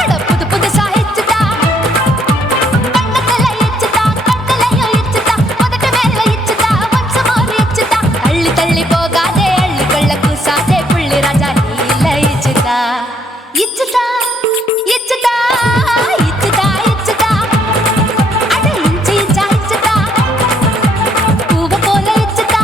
அட புது புதுசா இச்சுதா கண்ணத்துல இச்சுதா கண்ணுலயும் இச்சுதா உதட்டு மேல இச்சுதா வம்சமோர் இச்சுதா தள்ளி தள்ளி போகாதே அள்ளி கொள்ள கூசாதே புள்ளி ராஜா நீ இல்ல இச்சுதா இச்சுதா இச்சுதா இச்சுதா இச்சுதா அட இஞ்சி இஞ்சா இச்சுதா பூவ போல இச்சுதா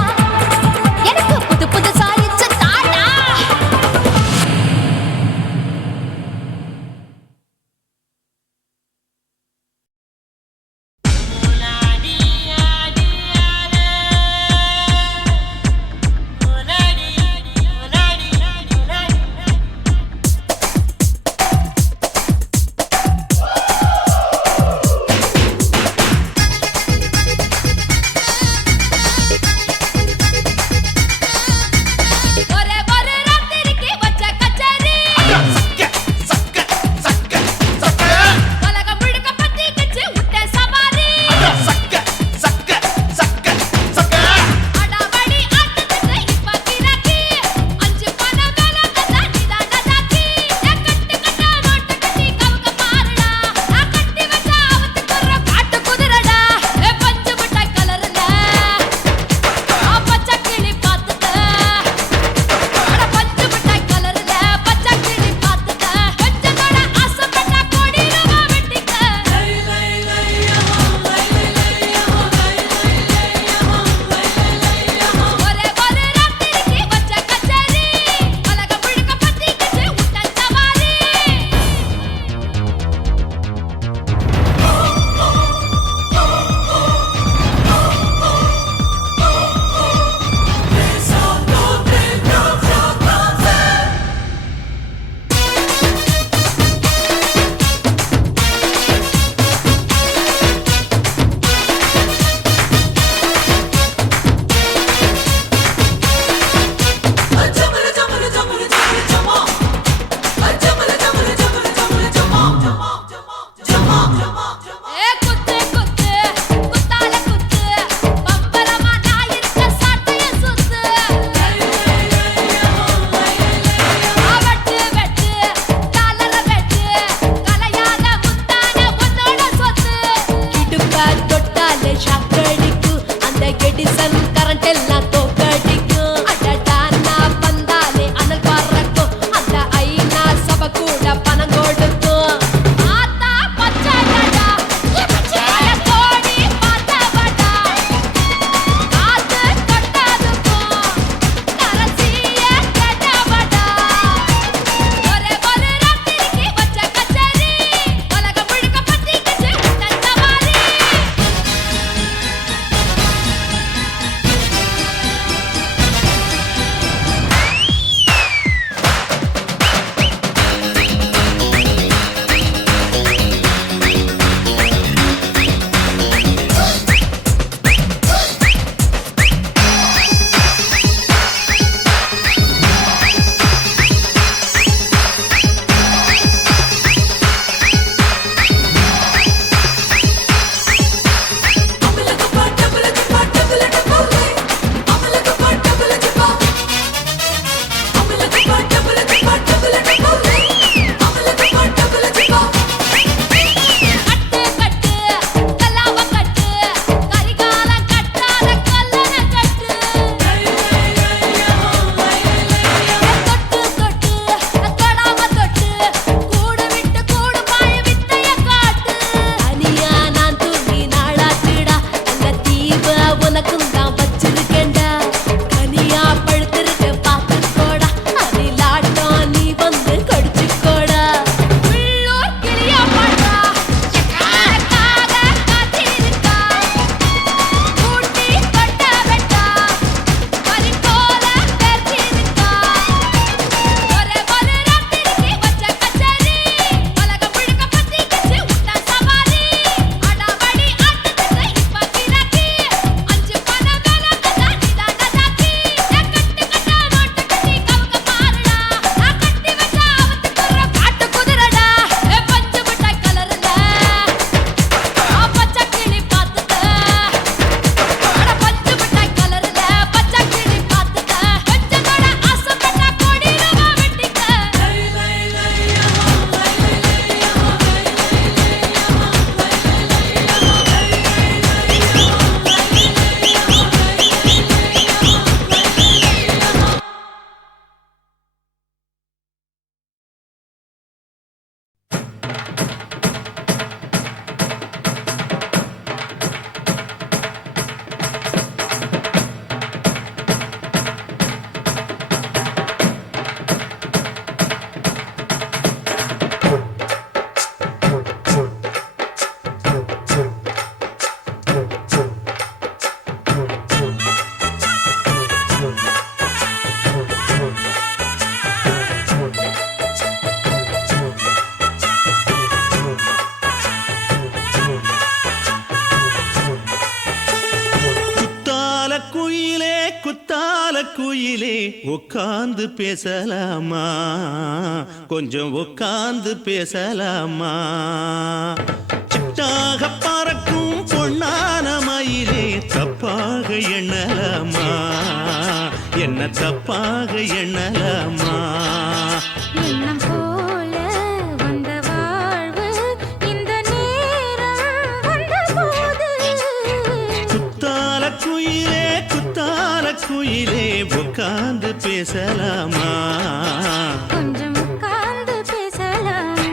குயிலே உட்கார்ந்து பேசலாமா கொஞ்சம் உட்கார்ந்து பேசலாமா சிட்டாக பறக்கும் பொன்னான மயிலே தப்பாக எண்ணலாமா என்ன தப்பாக எண்ணலாமா எண்ணம் போல வந்த வாழ்வு இந்த நேரம் வந்தபோது குத்தால குயிலே உட்கார்ந்து பேசலாமா கொஞ்சம் உட்கார்ந்து பேசலாமா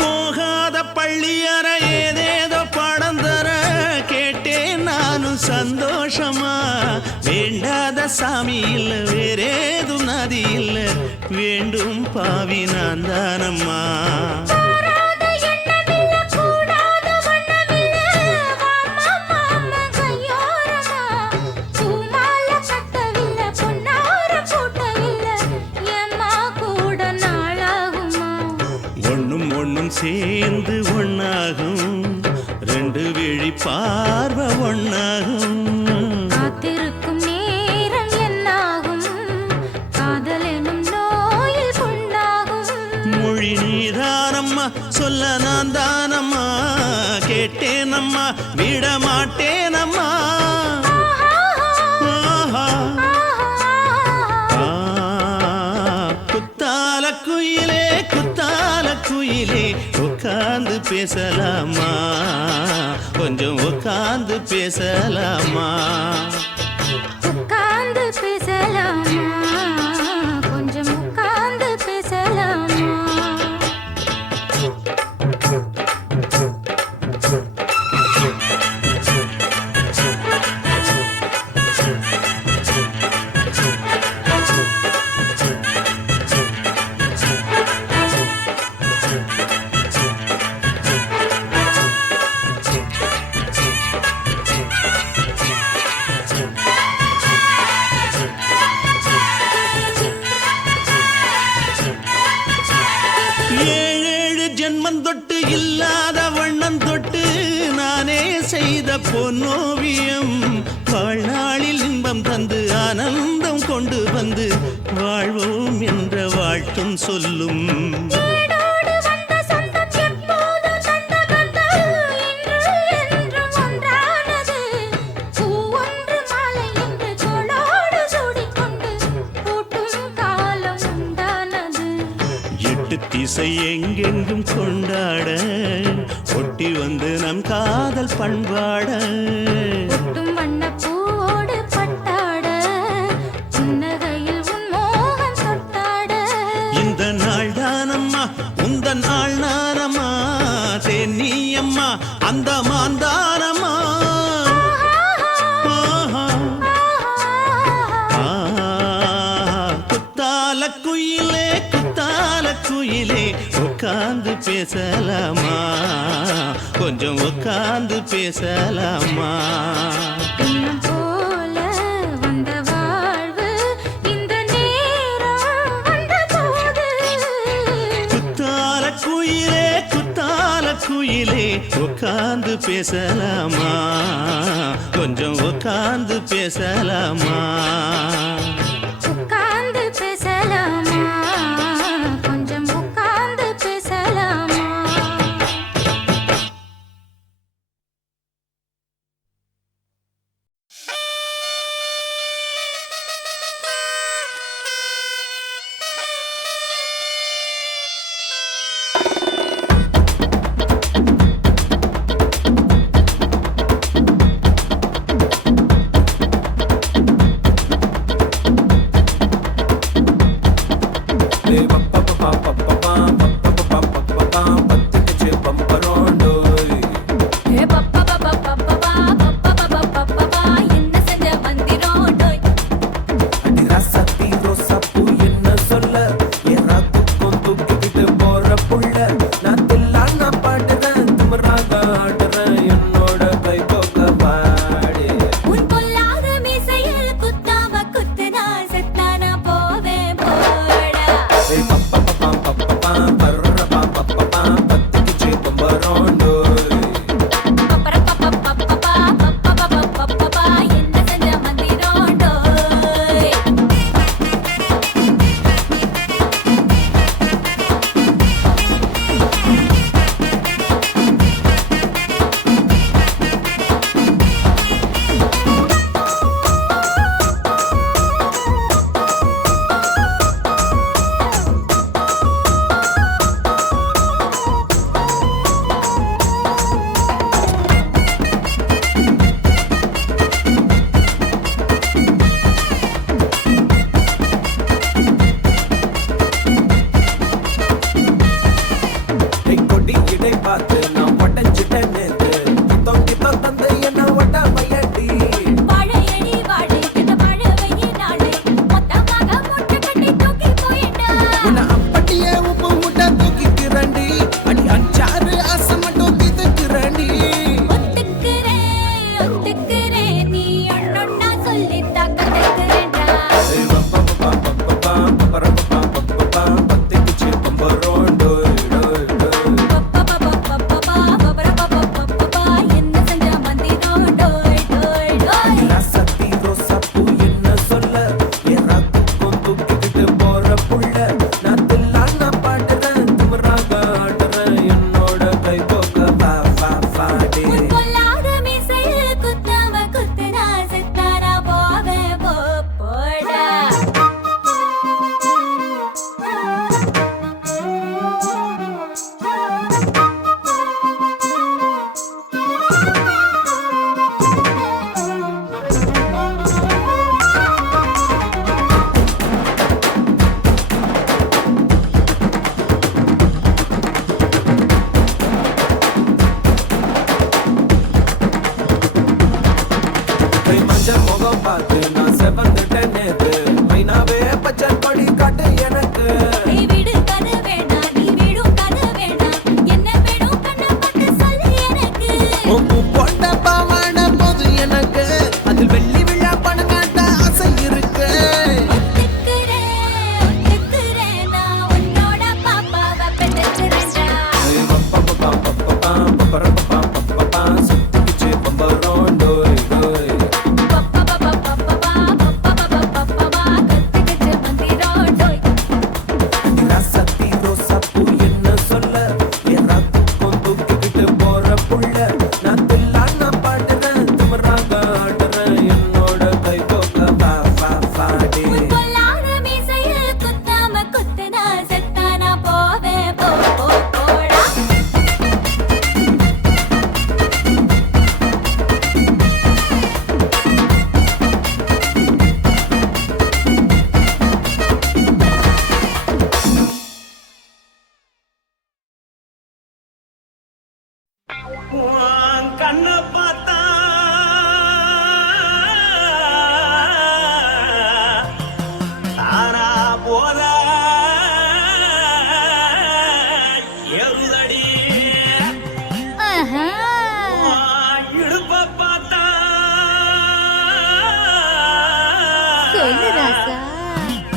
போகாத பள்ளியற ஏதேதோ பாடம் தர கேட்டேன் நானும் சந்தோஷமா வேண்டாத சாமி இல்ல வேறேதும் நதி இல்ல வேண்டும் பாவி நான் தானம்மா கூடாத எண்ணமில்ல கூடாத வண்ணமில்ல மாமா மாமா கையோரமா பூமால கட்டவில்லை பொன்னார கூட்டவில்லை ஏம்மா கூட நாளாகுமா ஒண்ணும் சேர்ந்து ஒண்ணாகும் ரெண்டு விழி பார்வை ஒண்ணாகும் காத்திருக்கும் நேரம் என்னாகும் காதல் எனும் நோயில் புண்ணாகும் மொழி நீதானம்மா சொல்ல நான் தானம்மா கேட்டேனம்மா விட மாட்டேனம்மா ஆஹா. ஆ, குத்தால குயிலே உட்கார்ந்து பேசலாமா கொஞ்சம் உட்கார்ந்து பேசலாமா உட்கார்ந்து பேசலாமா கொஞ்சம் உட்கார்ந்து பேசலாமா ஏழேழு ஜென்மம் தொட்டு இல்லாத வண்ணம் தொட்டு நானே செய்த பொன்னோவியம் வாழ்நாளில் இன்பம் தந்து ஆனந்தம் கொண்டு வந்து வாழ்வோம் என்ற வாழ்த்தும் சொல்லும் ஏடோடு வந்த சொந்தம் எப்போதும் தந்த பந்தம் இன்று என்றும் ஒன்றானது பூ ஒன்று மாலை என்று தோளோடு சூடிக்கொண்டு பூட்டும் காலம் உண்டானது எட்டு திசை எங்கெங்கும் கொண்டாட ஒட்டி வந்து நம் காதல் பண்பாட ஒட்டும் வண்ண பூவோடு பட்டாட புன்னகையில் உன் மோகம் தொட்டாட இந்த நாள் தானம்மா உந்த நாள் நானம்மா தென்னியம்மா அந்த மாந்தானம்மா ஆஹா. ஆ, குத்தால குயிலே உட்கார்ந்து பேசலாமா கொஞ்சம் உட்கார்ந்து பேசலாமா எண்ணம் போல வந்த வாழ்வு இந்த நேரம் வந்தபோது குத்தால குயிலே உட்கார்ந்து பேசலாமா கொஞ்சம் உட்கார்ந்து பேசலாமா உட்கார்ந்து பேசலாமா கொஞ்சம் உட்கார்ந்து பேசலாமா பார்த்து நான் செவந்துட்டேன் நேத்து மைனாவே பச்சை கொடி காட்டு எனக்கு நீ விடு கதை வேணாம் நீ விடும் கதை வேணாம் என்ன வேணும் கண்ணை பார்த்து சொல்லு எனக்கு உப்பு போட்ட பாவாட போது எனக்கு அதில் வெள்ளி விழா பணம் காட்ட ஆசை இருக்கு ஒத்துக்கிறேன் நான் உன்னோட பாப்பாவை பெற்றுறேன்டா சுத்திச்சு பம்பரம் டோய் டோய் சத்தி ரோசா பூ என்ன சொல்ல எல்லாத்துக்கும் தூக்கிக்கிட்டு போற புள்ள நான் தில்லான பாடுறேன் திமிராக ஆடுறேன் என்னோட கை தோக்க வா வா வாடி பொல்லாத மீசையில் குத்தாம குத்துனா செத்தானா போவேன் போடா உன் கண்ணை பார்த்தா தானா போத எருதடி உன் இடுப்பை பார்த்தா சொல்லு ராசா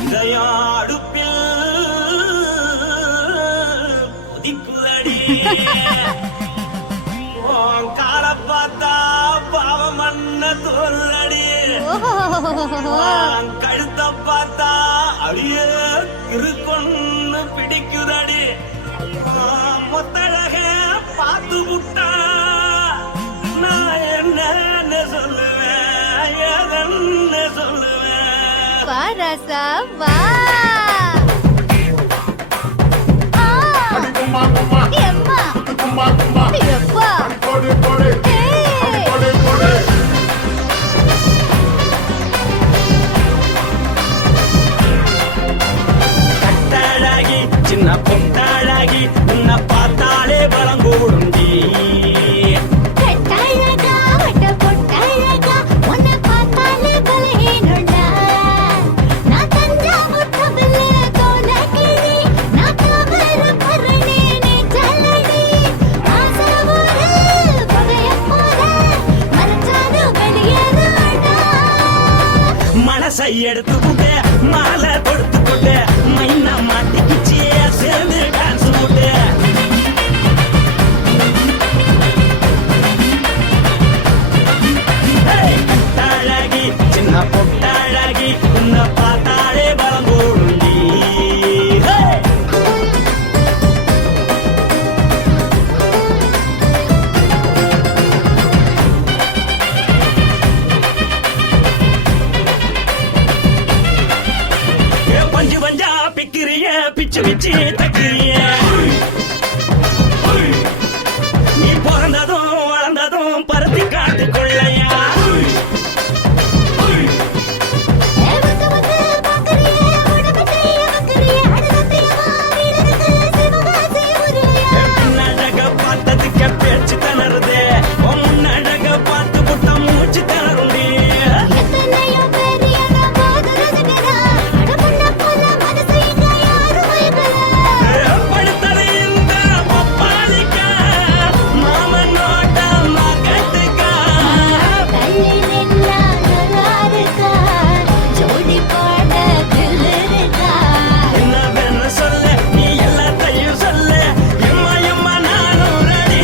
இதயம் அடுப்பில் கொதிக்குதடி உன் காலை பார்த்தா பாவம் மண்ண தோல்லடி உன் கழுத்தை பார்த்தா அடியே இருக்குன்னு பிடிக்குதடி உன் முத்தழக பார்த்து விட்டா நான் என்னன்னு சொல்லுவேன் ஏதன்னு சொல்லுவேன் வா ராசா வா எம்மா எப்பா கட்டழகி சின்ன பொட்டழகி உன்னை பார்த்தாலே பலம் கூடுண்டி கட்டழகா வட்ட பொட்டழகா உன்னை பார்த்தாலே பலஹீனண்டா நான் தஞ்சாவூர் தவிலே தோலகிரி நான் தவறு பரணி நீ ஜல்லடி ஆசரவூரு பகைய போல மறைச்சாலும் வெளியேறாடா மனசை எடுத்துக்கிட்டு மாலை கொடுத்துக்கிட்டு மைனா மாட்டிக்கிச்சு சேர்ந்து டான்ஸ் போட்டு கட்டழகி சின்ன பொட்டழகி உன்னை பார்த்தாலே பலம் கூடுண்டி பஞ்சு பஞ்சா பிக்கிறிய பிச்சு பிச்சு தக்கிறிய நீ பிறந்ததும் வளர்ந்ததும் பருத்தி காட்டு கொள்ளையா வந்து வந்து பாக்கறியே உடம்பத்தைய வக்கறியே அடலத்தையவா வீரருக்கு சிவகாசி உருளையா பின்னழக பார்த்ததுக்கு பேச்சு திணறுது முன்னழக பார்த்து புட்ட மூச்சு திணறுண்டி எத்தனையோ பேர் என்ன போது ரசிக்கிறா அடமுன்ன போல மனசை இங்க யாரும் வைக்கல படுத்தது இந்த பப்பாளிக்கா மாமனோட மகட்டுக்கா தள்ளி நின்னா நல்லா இருக்கா ஜோடி பாட தில்லு என்ன வேணும் சொல்ல நீ எல்லாத்தையும் சொல்ல எம்மா எம்மா நானும் ரெடி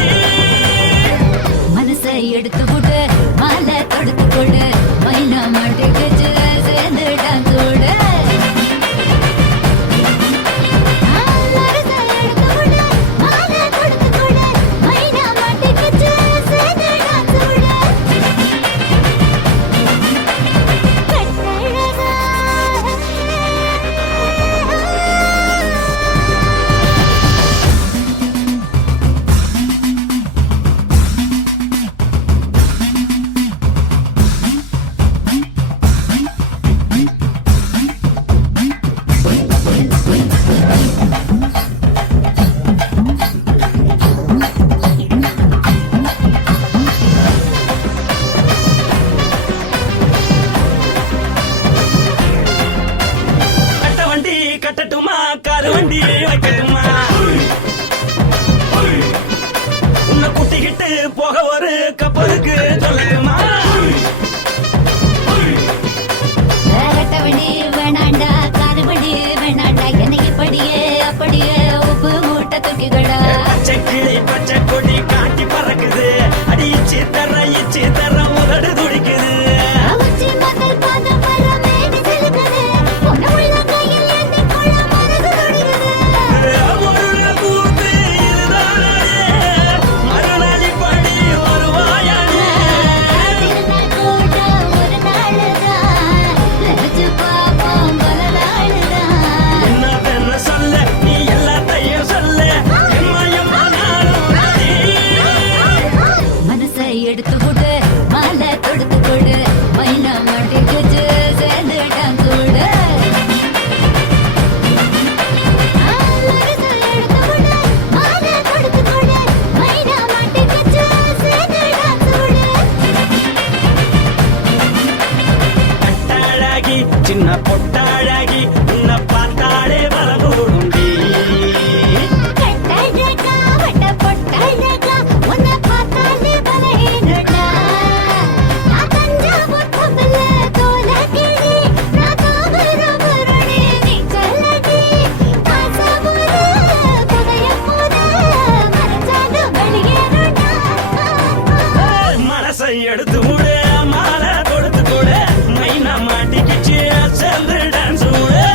இச்சி தர உதடு துடிக்குது எடுத்து கொடு மாலை தொடுத்து கொடு மைனா மாட்டிக்கிச்சு சேர்ந்துட்டான் கூடு பட்டாழகி சின்ன பொட்டாழகி உன்னை பார்த்தாலே பலகூடுண்டி எடுத்து விடு மாலை கொடுத்து கொடு மைனா மாட்டிக்கிச்சு சேர்ந்து டான்ஸ் விடு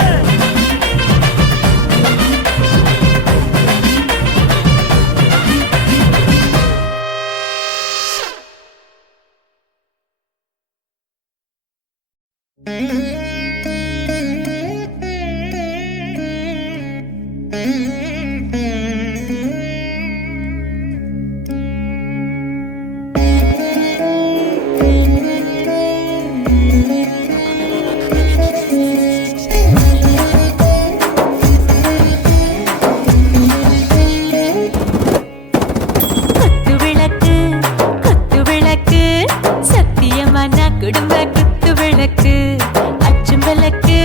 குடும்ப குத்து விளக்கு அச்சும் விளக்கு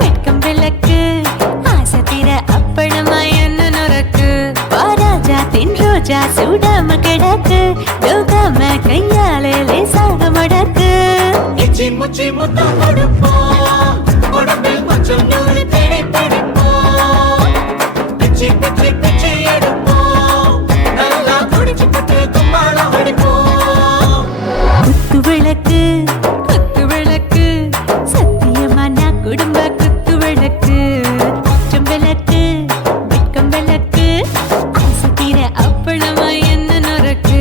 வெட்கம் விளக்கு ஆசை தீர அப்பளமா என்ன நொறக்கு வாராஜா தின் ரோஜா சூடாம கிடக்கு யோகாம கையாலே லேசாக மடக்கு இச்சி முச்சி முத்தம் கொடுப்போம் உடம்பில் கொஞ்சம் நூறு தேடி பிடிப்போம் பிச்சி பிச்சி பிச்சி எடுப்போம் நல்லா குடிச்சு பட்டு கும்பாளம் அடிப்போம் குத்து விளக்கு குத்து விளக்கு சத்தியமான குடும்ப குத்து விளக்கு அச்சம் விளக்கு வெட்கம் விளக்கு ஆசை தீர அப்பளமா என்ன நொறக்கு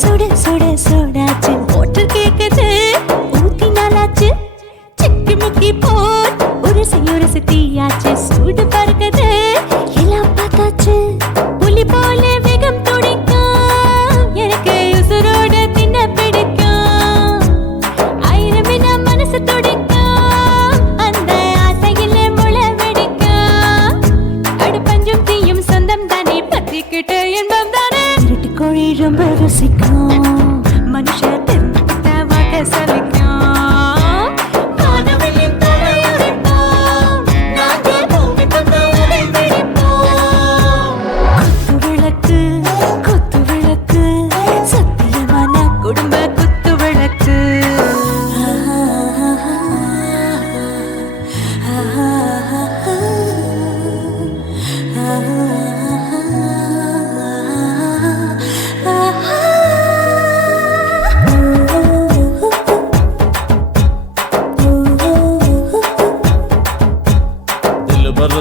சுட சுட சோடாச்சு மோட்டர் கேக்குது ஊத்தி நாளாச்சு சிக்கி முக்கி போர் ஒரு தீயாச்சு சூடு பறக்குது எல்லாம் பார்த்தாச்சு புலி போல வேகம் துடிக்கும் எனக்கு உசுரோட தின்ன பிடிக்கும் ஆயிரம் வினா மனசு துடிக்கும் அந்த ஆசையில முளை வெடிக்கும் அடுப்பஞ்சும் தீயும் சொந்தம் தானே பத்திக்கிட்டு என்பம் தானே கோழி ரொம்ப ருசிக்கும் மனுஷ தெரிஞ்சுக்கிட்ட வாக்க சலிக்கும் காணவெளியும் தலையுரைப்போம் நாங்கள் பூமி கொண்ட உரை வெடிப்போம் குத்து விளக்கு சத்தியமான குடும்ப குத்து விளக்கு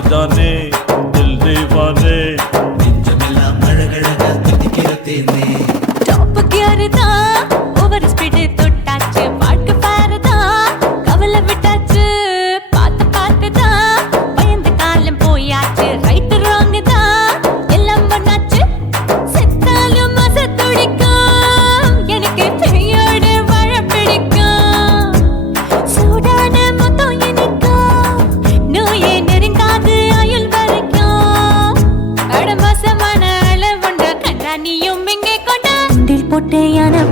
जाने दिल दीवाने நெஞ்சமெல்லாம் அழகழக தித்திக்கிறதேனே டாப் கியர் தான் ஓவர் ஸ்பீட் தொட்டாச்சு பாட்டு பாருதான் கவலை விட்டாச்சு பார்த்து பார்த்து தான் பயந்து காலம் போயாச்சு ரைட் ராங் தான்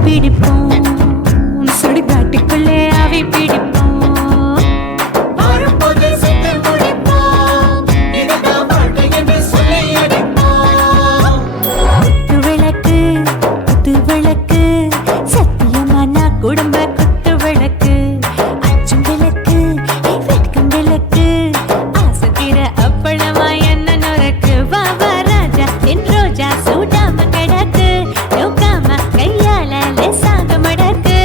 பிடிப்போம் சுடுகாட்டுக்குள்ளே ஆவி பிடிப்போம் குடும்ப குத்து விளக்கு அச்சும் விளக்கு வெட்கம் விளக்கு ஆசத்திர அப்பளமா என்ன நொறுக்கு வாவா ராஜா என் ரோஜா சூடாம கிடக்கு நோக்காம கையால லேசாக மடக்கு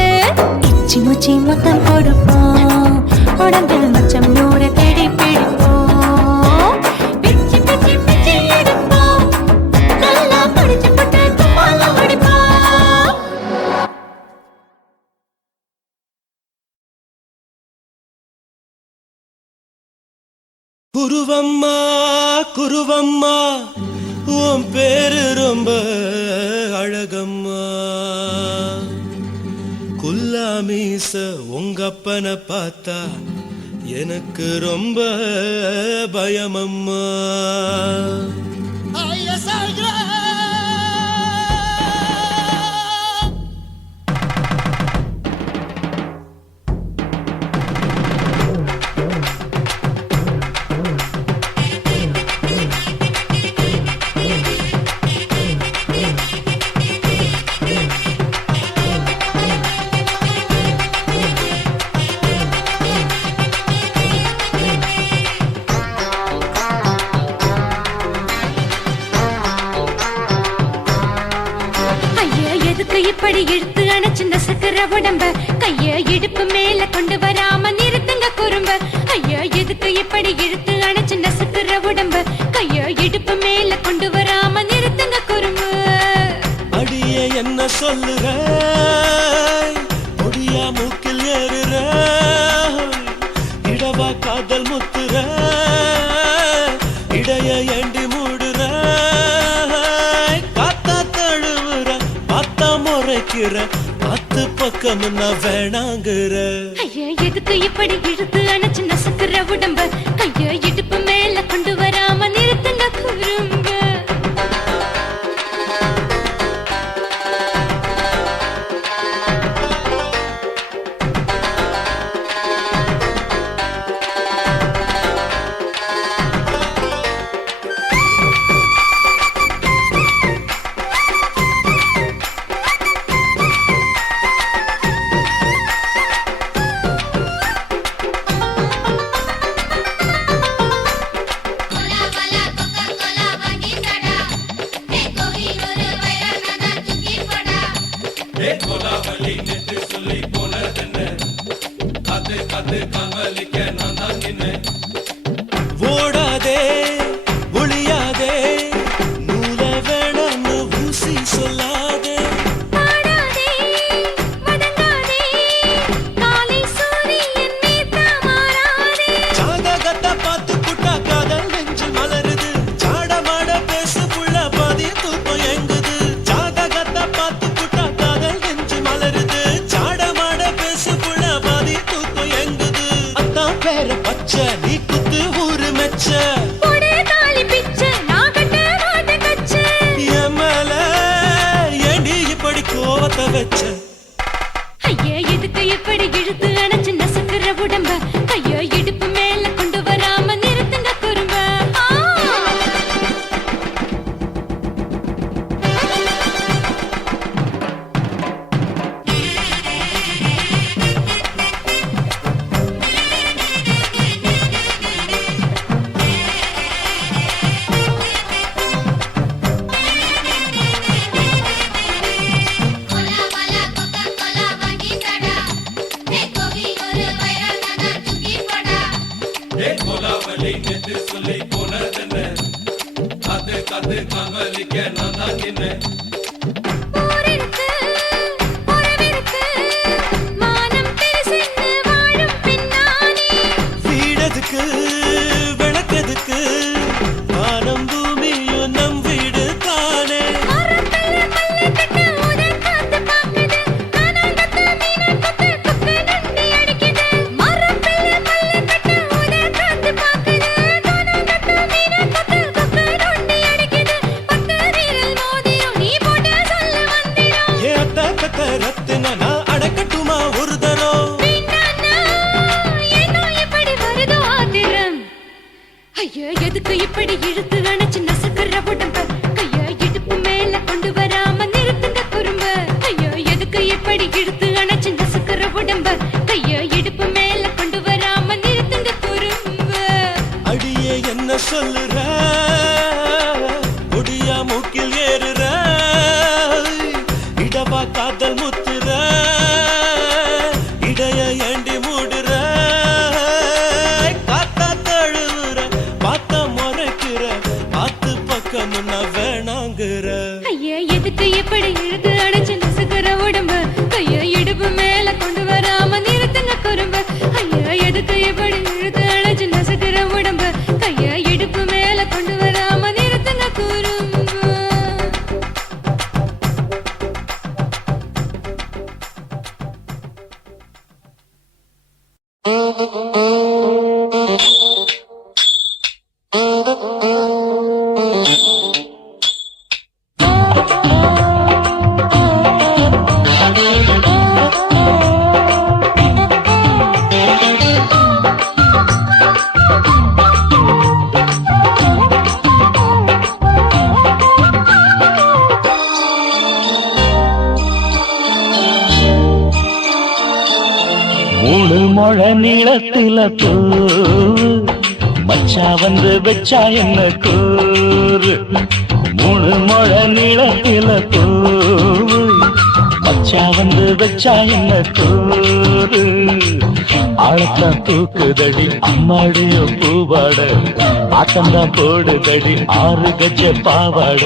இச்சி முச்சி மொத்தம் கொடுப்போம் உடம்பில் மச்சம் நூறு தேடி பிடிப்போம் பிச்சி பிச்சி பிச்சி எடுப்போம் நல்லா படிச்சு போட்டு துப்பால முடிப்போம் குருவம்மா குருவம்மா உன் பேரு ரொம்ப அழகம்மா குல்லாமீச உங்கப்பனை பார்த்தா எனக்கு ரொம்ப பயமம்மா இப்படி இழுத்து அணைச்சு நசுக்கிற உடம்ப கைய இடுப்பு மேல கொண்டு வராம நிறுத்துங்க குறும்ப ஐயா எதுக்கு இப்படி இழுத்து அணைச்சு நசுக்கிற உடம்ப கைய இடுப்பு மேல கொண்டு வராம நிறுத்துங்க குறும்பு அடிய என்ன சொல்லுற ஒடியா மூக்கில் ஏறுற இடவா காதல் முத்துற இடைய ஏண்டி மூடுற காத்தா தழுவுற பார்த்தா முறைக்கிற பத்து பக்கம் நான் வேணாங்குற ஐயா எதுக்கு இப்படி இழுத்து அணைச்சு நசுக்கிற உடம்ப கைய இடுப்பு மேல கொண்டு வராம நிறுத்துங்க குறும்ப ஓடாதே ஒளியாதே நூல வேணான்னு ஊசி சொல்லாதே ஜாதகத்தை பார்த்து புட்டா காதல் நெஞ்சு மலருது சாடமாட பேசு புள்ள பாதி தூக்கம் எங்குது ஜாதகத்தை பார்த்து புட்டா காதல் நெஞ்சு மலருது சாடமாட பேசு புள்ள பாதி தூக்கம் எங்குது அத்தான் பேர பச்சை நீ குத்து ஊரு மெச்ச கோவத்தை வச்ச ஐயா எதுக்கு இப்படி இழுத்து அணைச்சு நசுக்கிற உடம்ப கையோ இடுப்பு மேல கொண்டு வராம நிறுத்துங்க குறும்ப வீடதுக்கு விளக்கதுக்கு வானம் பூமியும் நம் வீடு தானே நீ போட்ட சொல்ல இழுத்து அணைச்சு நசுக்கிற உடம்ப கைய இடுப்பு மேல கொண்டு வராம நிறுத்துங்க குறும்ப ஐயோ எதுக்கு இப்படி இழுத்து அணைச்சு நசுக்கிற உடம்ப கைய இடுப்பு மேல கொண்டு வராம நிறுத்துங்க குறும்ப அடியே என்ன சொல்லுற முடியா மூக்கில் ஏறுற இடவா காதல் முத்துற இடைய ஏண்டி மூடுற காத்தா தழுவுற பார்த்த முறைக்கிற பார்த்து பக்கம் வேணாங்கிற ஐயா எதுக்கு இப்படி இழுத்து அடைச்சு நசுக்கிற உடம்பு கைய இடுப்பு மேல கொண்டு வராம நிறுத்துங்க குறும்பு ஐயா எதுக்கு இப்படி இழுத்து அடைச்சு நசுக்கிற உடம்பு கைய இடுப்பு மேல கொண்டு வராம நிறுத்துங்க குறும்பு மூணு முழ நீளத்தில பூ மச்சா வந்து வச்சா என்ன கூறு மூணு முழ நீளத்தில பூ மச்சா வந்து வச்சா என்ன கூறு ஆழத்தான் தூக்குதடி அம்மாடிய பூவாட ஆட்டம்தான் போடுதடி 6 கஜ பாவாட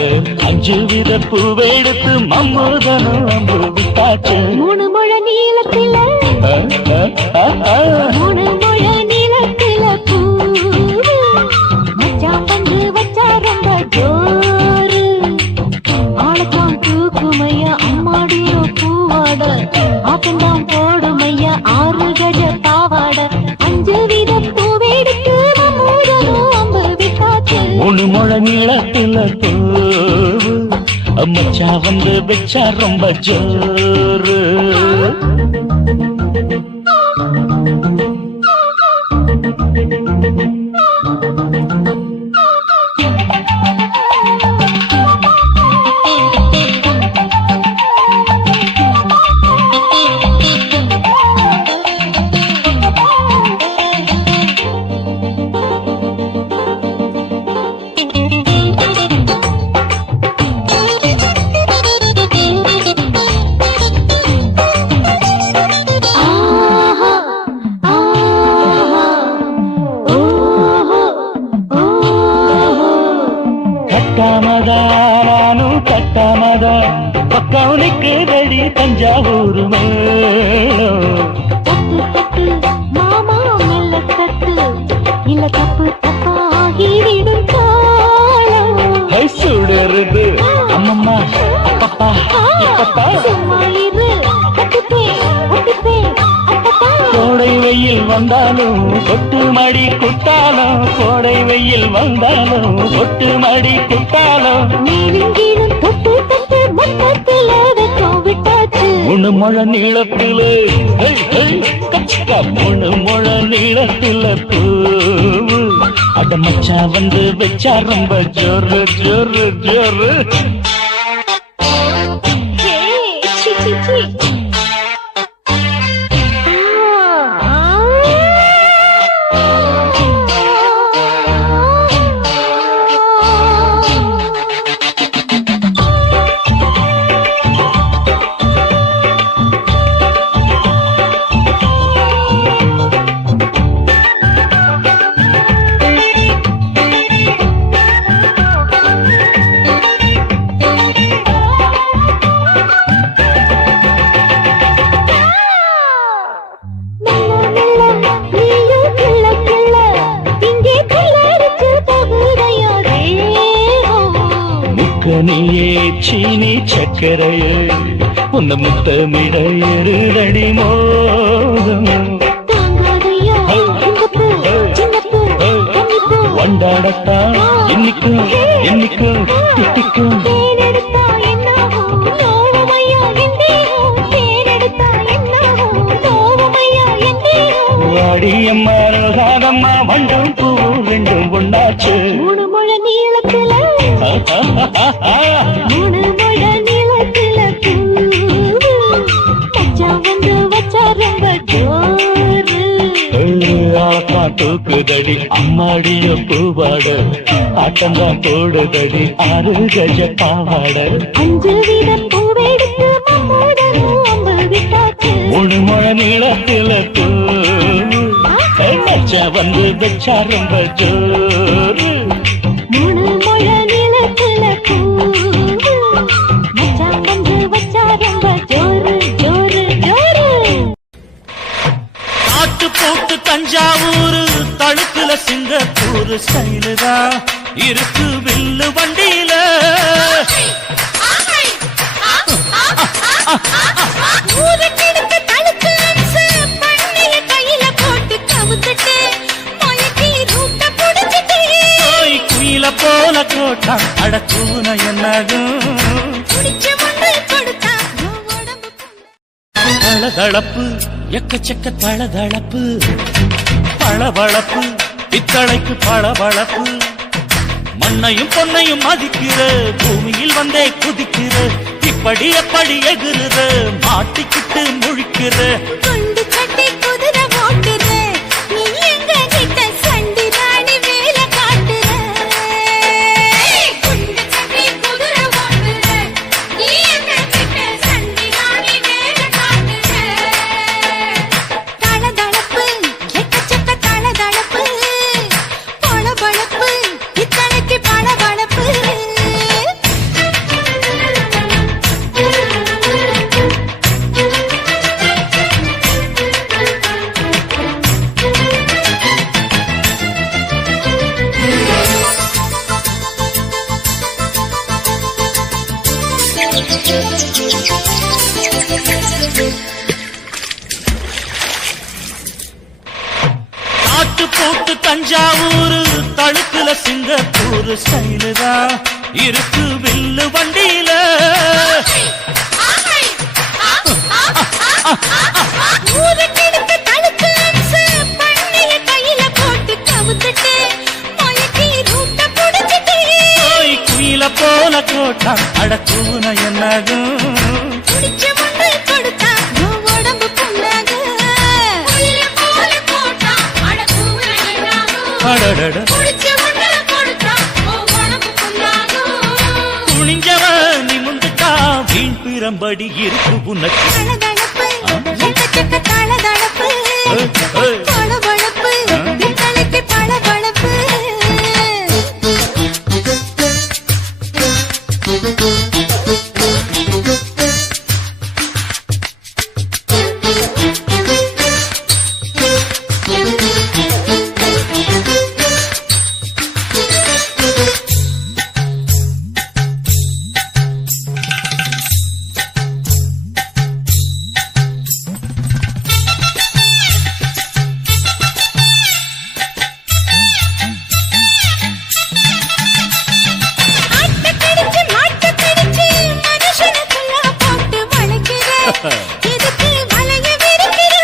5 வித பூவை எடுத்து மம்மூதனும் அம்பு விட்டாச்சு மூணு முழ நீளத்தில மூணு முழ நீளத்தில பூ மச்சான் வந்து வச்சா ரொம்ப ஜோரு ஆளத்தான் தூக்குமையா அம்மாடிய பூவாட ஆட்டம்தான் போடுமையா 6 கஜ பாவாட 5 வித பூவெடுத்து மம்மூதனும் அம்பு விட்டாச்சு மூணு முழ நீளத்தில பூ மச்சா வந்து வச்சா ரொம்ப ஜோரு கட்டாமதா பக்கம் நிற்குதடி தஞ்சாவூர் மேளம் தட்டு தட்டு மாமா மெல்ல தட்டு இல்ல தப்பு தப்பாகிவிடும் காலம் சுடருது அம்மம்மா அப்பப்பா இப்பப்பா சும்மா இரு கட்டுப்பேன் ஒட்டுப்பேன் அப்பப்பா கோடை வெயில் வந்தாலும் கொட்டு மடி குட்டாலும் கோடை வெயில் வந்தாலும் கொட்டு மடி குட்டாலும் நீலிங்கீனும் தொட்டு தொட்டு மொத்தத்தில் வெக்கம் விட்டாச்சு மூணு முழ நீளத்தில கச்சிக்கா மூணு முழ நீளத்தில பூவு அட மச்சா வந்து வச்சா ரொம்ப ஜோரு ஜோரு ஜோரு சி சி சி நீயே சீனி சக்கரையே உன்ன முத்தமிட எருதடி மோகம் வண்டாடத்தான் இன்னிக்கும் இன்னிக்கும் திட்டிக்கும் வாடியம்மா ரோசாதம்மா வண்டும் பூ ரெண்டும் ஒண்ணாச்சு மூணு முழ நீ மூணு முழ நீளத்தில பூவு மச்சான் வந்து வச்சா ரொம்ப ஜோரு. தூக்குதடி அம்மாடிய பூவாட ஆட்டந்தான் போடுதடி 6 கஜ பாவாட. 5 வீத பூவெடுத்து மம்மூடனும் அம்பு விட்டாச்சு. 3 முழ நீளத்தில மச்சா வந்து வச்சா ரொம்ப ஜோரு. 3 முழ நீளத்தில பூவு மச்சான் வந்து வச்சா ரொம்ப ஜோரு ஜோரு ஜோரு. காட்டு போட்டு தஞ்சாவூர் தழுக்குல சிங்கப்பூர் ஸ்டைலுதான் இருக்கு வில்லு வண்டியில. ஊருக்கெடுத்து தழுக்கு அம்சு பண்ணைய கையில போட்டு கவுத்துட்டு மயக்கி ரூட்ட புடிச்சிட்டு குயில போல கோட்டா அடக்கூன என்னதும் குடிச்ச முன்னு கொடுத்தா உடம்பு தளதளப்பு எக்கச்சக்க தளதளப்பு பளபளப்பு பித்தளைக்கு பளபளப்பு. மண்ணையும் பொன்னையும் மதிக்கிற பூமியில் வந்தே குதிக்கிற இப்படி எப்படி எகுற மாட்டிக்கிட்டு முழிக்கிற. குண்டு கட்டி குதிரை ஓட்டுற நீ எங்க கிட்ட சண்டி ராணி வேலை காட்டுற. குண்டு கட்டி குதிரை ஓட்டுற நீ எங்க கிட்ட சண்டி ராணி வேலை காட்டுற. தளதளப்பு எக்கச்சக்க தளதளப்பு பளபளப்பு இத்தனைக்கு பளபளப்பு. காட்டு போட்டு தஞ்சாவூர் தழுக்குல சிங்கப்பூர் ஸ்டைலுதான் இருக்கு வில்லு வண்டியில. ஊருக்கெடுத்து தழுக்கு அம்சு பண்ணைய கையில போட்டு கவுத்துட்டு மயக்கி ரூட்ட புடிச்சிட்டு குயில போல கோட்டா அடக்கூன என்னதும் குடிச்ச முன்னு கொடுத்தா உடம்பு புண்ணாகு. குயில போல போட்டா அடக்கூன என்னாகும். அடடட குடிச்ச முன்னு கொடுத்தா உடம்பு புண்ணாகு. துணிஞ்சவ நிமுந்துட்டா வீண் பிறம்படி இருக்கு உனக்கு. தளதளப்பு எக்கச்சக்க தளதளப்பு பளபளப்பு இத்தனைக்கு பளபளப்பு. ஆட்டக்கடிச்சு மாட்டக்கடிச்சு மனுஷனுக்குள்ள போட்டு வளைக்கிற எதுக்கு வளைய விரிக்கிற.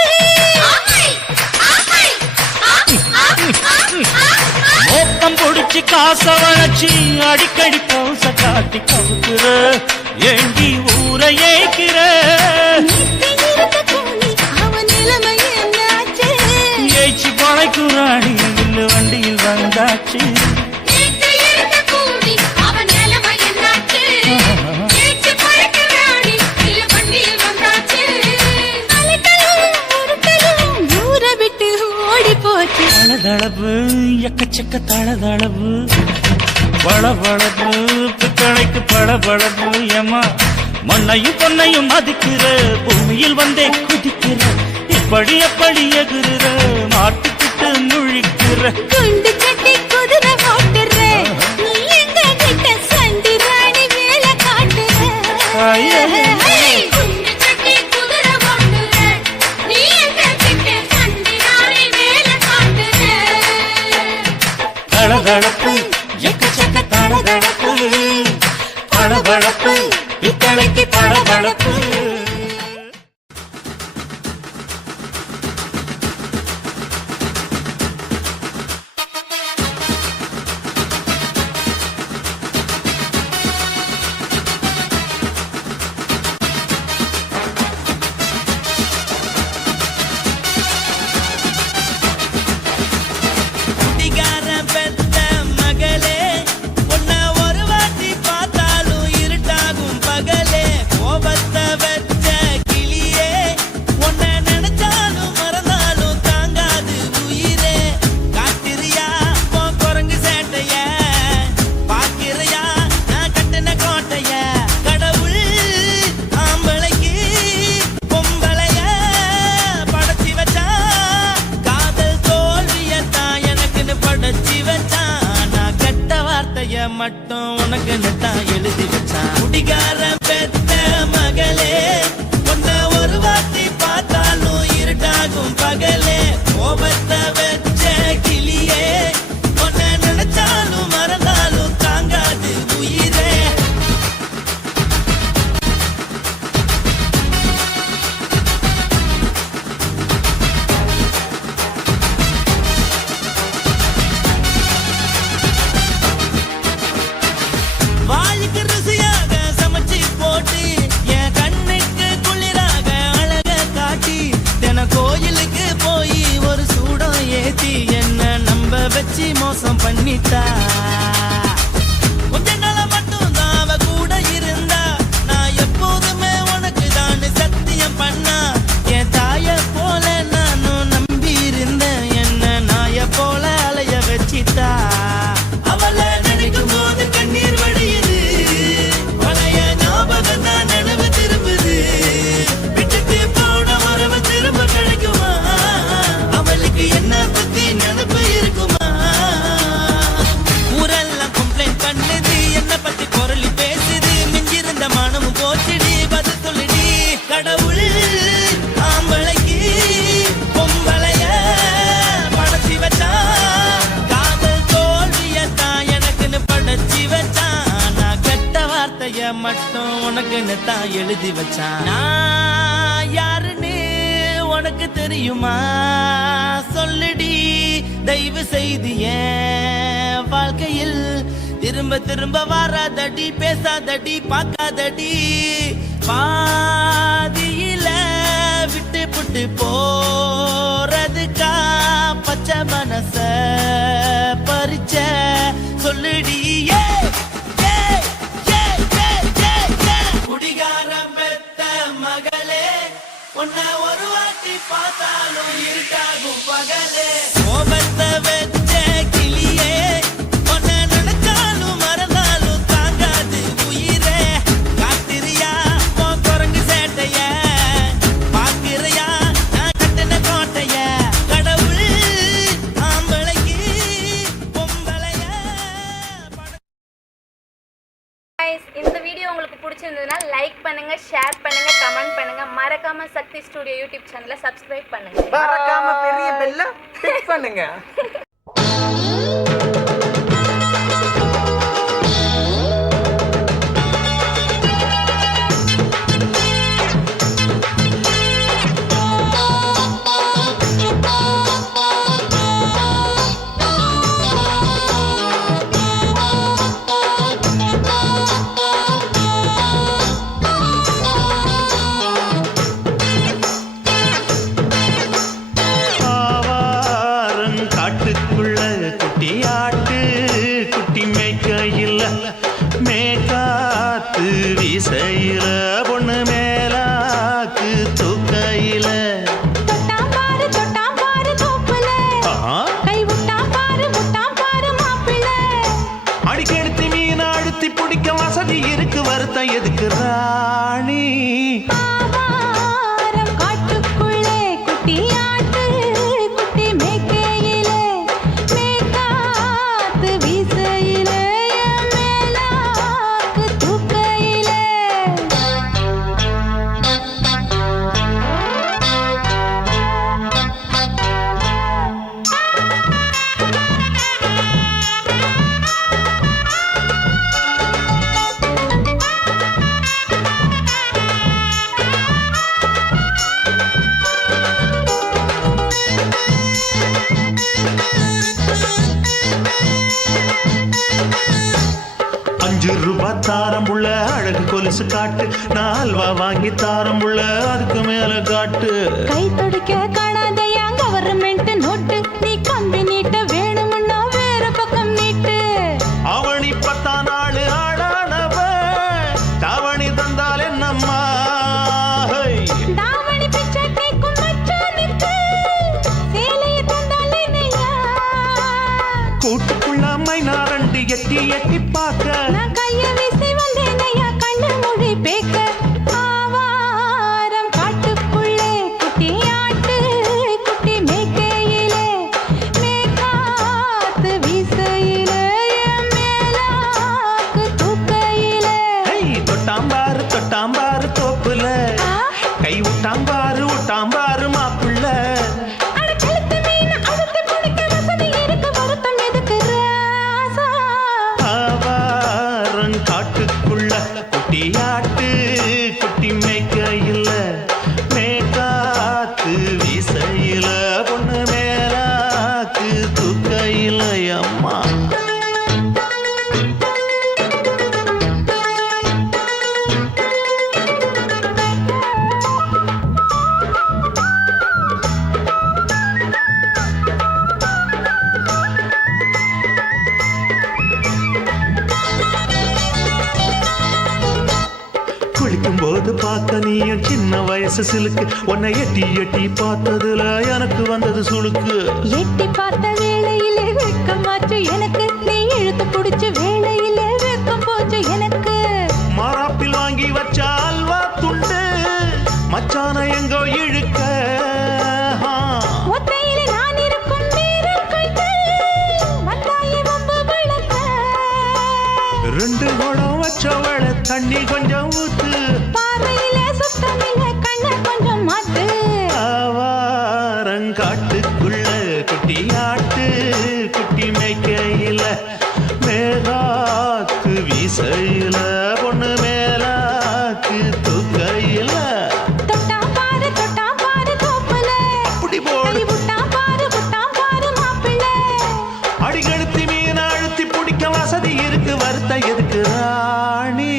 மோப்பம் பொடிச்சு காச வளைச்சு அடிக்கடி பௌச காட்டி கவுக்குற ஏண்டி ஊரை ஏய்க்கிற. நேத்து இருந்த கூலி அவன் நிலைமை என்னாச்சு. ஏய்ச்சி பழைக்குறாடி வில்லு வண்டியில் வந்தாச்சு. நேத்து இருந்த கூலி அவன் நிலைமை என்னாச்சு. நேற்று பழக்கிறாடி இல்ல வண்டியில் வந்தாச்சு. அலட்டலும் உருட்டலும் ஊரை விட்டு ஓடி போச்சு. தளதளவு எக்கச்சக்க தளதளவு பளபளப்பு பித்தளைக்கு பளபளப்பு. ஏமா மண்ணையும் பொன்னையும் மதிக்கிற பூமியில் வந்தே குதிக்கிற இப்படி எப்படி எகுற மாட்டுக்கிட்டு முழிக்கிற. குண்டு கட்டி குதிரை ஓட்டுற நீ எங்க கிட்ட சண்டி ராணி வேலை காட்டுற. குண்டு கட்டி குதிரை ஓட்டுற நீ எங்க கிட்ட சண்டி ராணி வேலை காட்டுற. தளதளப்பு எக்கச்சக்க தளதளப்பு பளபளப்பு பித்தளைக்கு பளபளப்பு. மட்டும் உனக்குன்னு தான் எழுதி வச்சான். குடிகார பெத்த மகளே, உன்னை ஒரு வாட்டி பார்த்தாலும் இருட்டாகும் பகலே. கோபத்தை வச்ச கிளியே, உன்னை நினைச்சாலும் மறந்தாலும் தாங்காது உயிரே. வாய்க்கு ருசியாக சமைச்சு போட்டு என் கண்ணுக்கு குளிராக அழக காட்டி தின கோயிலுக்கு போய் ஒரு சூடம் ஏத்தி என்ன நம்ப வச்சு மோசம் பண்ணிட்டா. கொஞ்ச நாள மட்டும் தான் அவ கூட இருந்தா, நான் எப்போதுமே உனக்கு தான் சத்தியம் பண்ணா. என் தாய போல நானும் நம்பி இருந்தேன், என்ன நாய போல அலைய வச்சிட்டா. அவளை நினைக்கும் போது கண்ணீர் வடியுது, பழைய ஞாபகம் தான் நினைவு திரும்புது. விட்டுட்டு போன உறவு திரும்ப கிடைக்குமா? அவளுக்கு என்ன பத்தி நினைப்பு இருக்குமா? ஊரெல்லாம் கம்ப்ளைண்ட் பண்ணுது, என்ன பத்தி குரலி பேசுது. மிஞ்சிருந்த மானமும் போச்சுடி, பதில் சொல்லுடி. கடவுள் ஆம்பளைக்கு பொம்பளைய படைச்சி வச்சான், காதல் தோல்வியத்தான் எனக்குன்னு படைச்சி வச்சான். நான் கெட்ட வார்த்தைய மட்டும் உனக்குன்னு தான் எழுதி வச்சான். நான் யாருன்னு உனக்கு தெரியுமா? சொல்லுடி தயவு செய்து என் வாழ்க்கையில் திரும்ப திரும்ப வராதடி, பேசாதடி, பார்க்காதடி. பாதியில விட்டு புட்டு போறதுக்கா பச்சை மனச பறிச்ச சொல்லுடி. குடிகாரம் பெத்த மகளே, உன்னை ஒரு வாட்டி பார்த்தாலும் இருட்டாகும் பகலே. கோபத்தை வச்ச கிளியே, உன்னை நினைச்சாலும் மறந்தாலும் தாங்காது உயிரே. காத்திரியா உன் குரங்கு சேட்டைய, பாக்குறியா நான் கட்டின கோட்டைய. கடவுள் ஆம்பளைக்கு பொம்பளைய Guys, இந்த வீடியோ உங்களுக்கு பிடிச்சிருந்ததுன்னா லைக் பண்ணுங்க, ஷேர் பண்ணுங்க, கமெண்ட் பண்ணுங்க. மறக்காம சக்தி ஸ்டுடியோ யூடியூப் சேனலை சப்ஸ்கிரைப் பண்ணுங்க. மறக்காம பெரிய பெல்ல கிளிக் பண்ணுங்க. ஆவாரம் காட்டுக்குள்ள குட்டியாட்டு குட்டி மேய்க்கையில் மேக்காத்து வீசையில பொண்ணு மேலாக்கு தூக்கையில. தொட்டாம்பாரு தோப்புல, ஆஹா, கை விட்டாம்பாரு முட்டாம்பாரு மாப்பிள்ளை. அடிக்கெடுத்து மீன் அழுத்தி பிடிக்க வசதி இருக்கு, வருத்தம் எதுக்கு ராணி? ஆவாரம் காட்டுக்குள்ளே குட்டியாட்டு குட்டி மேய்க்கையிலே, மேய்க்காத்து வீசையிலே, என் மேலாக்கு தூக்கையிலே. ₹5 தாரம் புள்ள அழகு கொலுசு காட்டு, நான் அல்வா வாங்கி தாரம் புள்ள அதுக்கு மேல காட்டு. கை தொடிக்க காணாதையா கவர்மெண்ட் நோட்டு, நீ கம்பி நீட்ட வேணும்னா வேற பக்கம் நீட்டு. அவனி 10 நாள் ஆடானவ தாவணி தந்தால் என்னம்மா? தாவணி பிச்சை கேக்கும் மச்சானுக்கு சேலைய தந்தால் என்னையா? கூட்டுக்குள்ள மைனாரண்டி எட்டி எட்டி பார்க்க, நான் கைய வீசி வந்தேனையா கண்ணு மொழி பேக்க. ஆவாரம் காட்டுக்குள்ளே குட்டியாட்டு குட்டி மேய்க்கையிலே, மேய்க்காத்து வீசையிலே, என் மேலா பார்க்க நீயும் சின்ன வயசு சிலுக்கு உன்னை எட்டி எட்டி பார்த்ததுல எனக்கு வந்தது சுளுக்கு எட்டி பார்த்த வேளையிலே வெட்கமாச்சு எனக்கு நீ இழுத்து பிடிச்ச வேளையிலே வெட்கம் போச்சு எனக்கு மாறாப்பில் வாங்கி வச்ச அல்வா துண்டு மச்சான எங்கோ இழுக்க ஒத்தையிலே நான் இருக்கும் நேரம் கண்டு வந்தாயே வம்பு விளக்க ரெண்டு குடம் வச்சவள தண்ணி கொஞ்சம் ஊத்து பார்வையிலே சுத்தமில்லை கண்ண கொஞ்சம் மாத்து ஆவாரங்காட்டுக்குள்ள குட்டி ஆட்டு குட்டி மேய்க்கையில மேலாக்கு வீசையில பொண்ணு மேலாக்கு தூக்கையில தொட்டா பாரு தோப்புல அப்படி போடு புட்டா பாரு மாப்பிள்ளை அடிகழுத்தி மீன் அழுத்தி பிடிக்க வசதி இருக்கு வருத்த எதுக்கு ராணி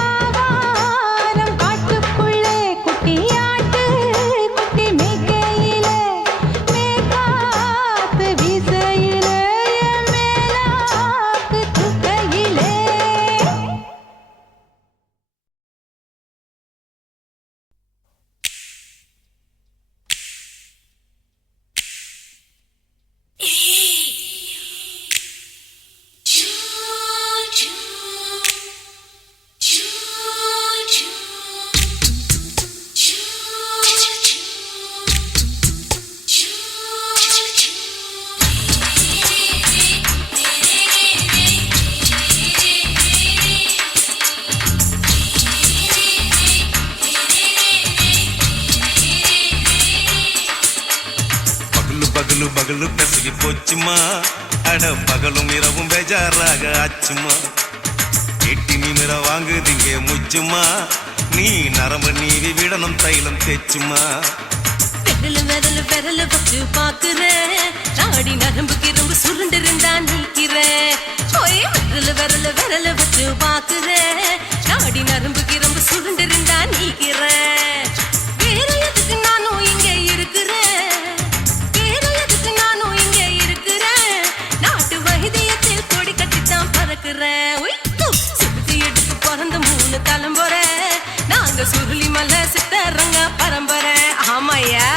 ஆவாரம் காட்டுக்குள்ளே குட்டியாட்டு குட்டி மேய்க்கையில மேற்காத்து வீசையில மேலாக்கு தூக்கையிலே பகலு பகலு பெசகி போச்சுமா அட பகலும் இரவும் பேஜாராக ஆச்சுமா எட்டி நிமிர வாங்குதீங்க முச்சுமா நீ நரம்பு நீவி விடணும் தைலம் தேச்சுமா விரல வச்சு பாக்குறேன் நாடி நரம்பு கிரம்பு சுருண்டு இருந்தா நீக்கிறேன் விரல வச்சு பாக்குறேன் நாடி நரம்பு கிரம்பு சுருண்டு இருந்தா நீக்கிறேன் வேற எதுக்கு நானும் இங்க இருக்கிறேன் நாட்டு வைத்தியத்தில் கொடி கட்டித்தான் பறக்குறேன் சுத்தி எடுத்து பிறந்த 3 தலைமுறை நாங்க சுருளி மலை சித்தரங்க பரம்பரை ஆமாயா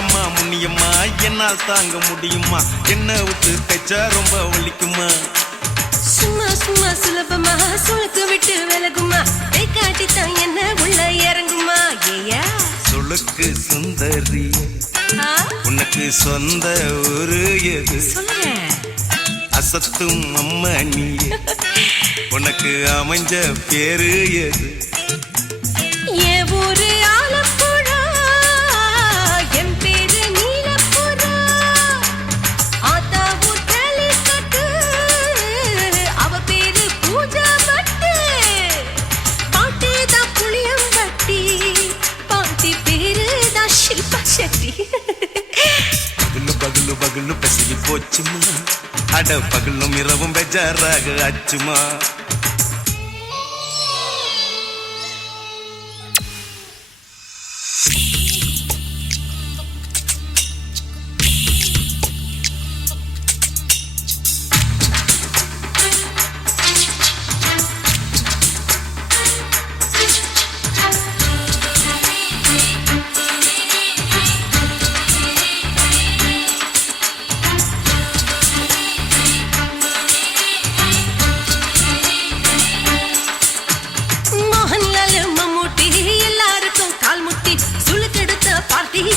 எம்மா முன்னியம்மா என்னால் தாங்க முடியுமா என்ன விட்டு தைச்சா ரொம்ப வலிக்குமா சும்மா சும்மா சுலபமா சுளுக்கு விட்டு விலகுமா கை காட்டித்தான் என்ன உள்ள இறங்குமா ஏயா சுளுக்கு சுந்தரி உனக்கு சொந்த ஊரு எது சொல்றேன் அசத்தும் அம்மா நீ உனக்கு அமைஞ்ச பேரு எது ஏ ஊரு ஆலப்புழா என் பேரு நீலப்புறா ஆத்தா ஊர் கட்டு அவ பேரு பூஜா பட்டு பாட்டி தான் புளியம்பட்டி பாட்டி பேரு தான் ஷில்பா செட்டி பகலு பகலு பகலு பசிக்கு போச்சுமா அட பகலும் இரவும் பெஜாராக ஆச்சுமா